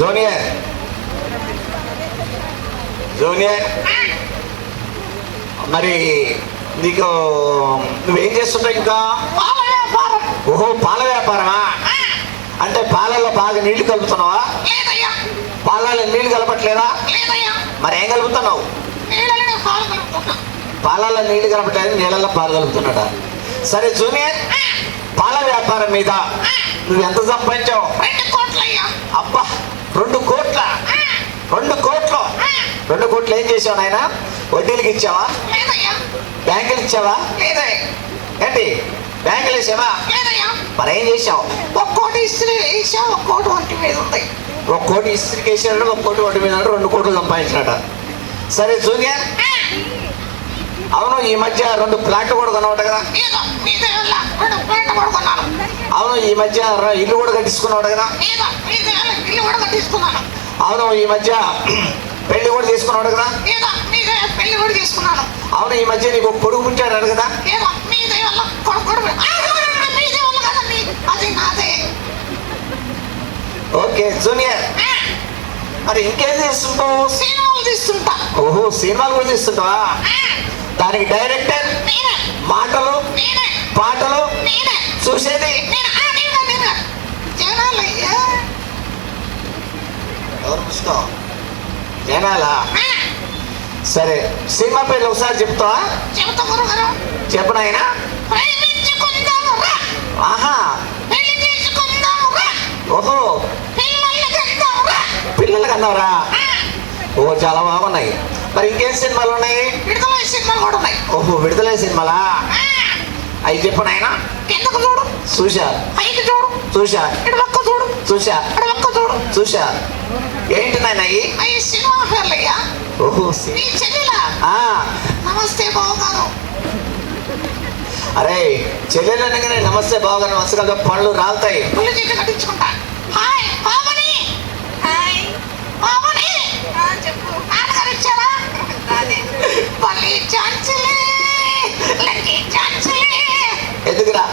జూనియర్ జూనియర్ మరి నీకు నువ్వేం చేస్తుంటావు ఇంకా? ఓహో పాల వ్యాపారమా? అంటే పాలల్లో బాగా నీళ్లు కలుపుతున్నావా? పాలలో నీళ్లు కలపట్లేదా? మరి ఏం కలుపుతున్నావు? పాలల్లో నీళ్లు కలపట్లేదు, నీళ్ళల్లో పాలు కలుపుతున్నాడా? సరే జూనియర్ పాల వ్యాపారం మీద నువ్వు ఎంత సంపాదించావు? 2 కోట్లయ్యా. అబ్బా 2 కోట్ల? 2 కోట్లు? 2 కోట్లు ఏం చేసావు నాయన? వడ్డీలకి ఇచ్చావా? బ్యాంకులు ఇచ్చావా? ఏంటి బ్యాంకులు వేసావా? మరి ఏం చేసావు? 1 కోటి ఇస్త్రీ వేసా, 1 కోటి ఒంటి మీద ఉంది. 1 కోటి ఇస్త్రీకి వేసాడు, 1 కోటి ఒంటి మీద 2 కోట్లు సంపాదించినట. సరే జూనియర్ అవును ఈ మధ్య 2 ప్లాట్లు కూడా కొనవట కదా? అవును ఈ మధ్య ఇల్లు కూడా కట్టించుకున్నావు కదా? అవును ఈ మధ్య పెళ్లి కూడా చేసుకున్నాడు కదా? అవును ఈ మధ్య నీకు కొడుకు పుట్టాడు కదా? ఓకే జూనియర్ మరి ఇంకేం చేస్తుంటావు? సినిమాలు తీస్తుంటా. ఓహో సినిమాలు కూడా తీస్తుంటావా? దానికి డైరెక్టర్, మాటలు, పాటలు చూసేది ఎవరు? పుస్తకం జనాలా? సరే సినిమా పేర్లు ఒకసారి చెప్తావా? చెప్పనాయనా? ఆహా ఓహో పిల్లలకి అన్నావురా? ఓ చాలా బాగున్నాయి. మరి ఇంకేం సినిమాలు ఉన్నాయి? విడుదల సినిమాలు కూడా ఉన్నాయి. ఓహో విడుదల సినిమాలా? అవి చెప్పనాయనా? కిందకు చూడు. చూసా. పైకి చూడు. చూసా. ఇటుపక్క చూడు. చూసా. ఇటుపక్క చూడు. చూసా. ఏంటి నాయన అవి సినిమా పేర్లయ్యా. ఓహో నీ చెల్లెలా? నమస్తే బావగారు. అరే చెల్లెలు అనగానే నమస్తే బావగారు నమస్కారం పళ్ళు రాలుతాయి. పుల్లి చెట్టు కట్టించుకుంటా. హాయ్ బావని. హాయ్ బావని. చెప్పు. నాన్నగారు ఇచ్చారా? పల్లి ఛాన్సులే లక్కీ ఛాన్సులే. ఎందుకురా?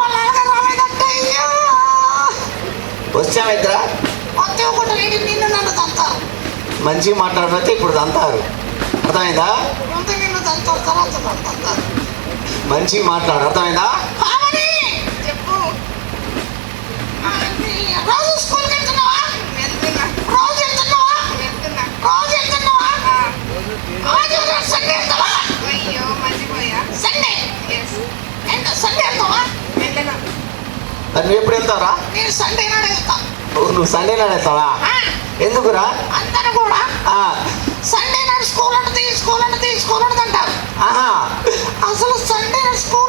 వాళ్ళ నాన్నగారు రాలేదంటే అయ్యో వచ్చామిద్దరా? మొత్తం ఒకటి లేని నిన్ను నన్ను తంతారు. మంచిగా మాట్లాడితే ఇప్పుడు తంతారు. అర్థమైందా? ముందు నిన్ను తంతారు, తర్వాత నన్ను తంతారు. మంచిగా మాట్లాడు. అర్థమైందా? చెప్పు. రోజు స్కూల్కి వెళ్తున్నావా? రోజు వెళ్తున్నావా? రోజు వెళ్తున్నావా? ఆదివారం సండే వెళ్తావా? అయ్యో మర్చిపోయా. సండే సండే వెళ్తావా? వెళ్ళను. మరి నువ్వు ఎప్పుడు వెళ్తావురా? నేను సండే నాడు వెళ్తా. నువ్వు సండే నాడు వెళ్తావా? ఎందుకురా? అందరూ కూడా సండే నాడు స్కూల్ ఉంటుంది, స్కూల్ ఉంటుంది, స్కూల్ ఉంటుంది అంటారు. ఆహా అసలు సండే నాడు స్కూల్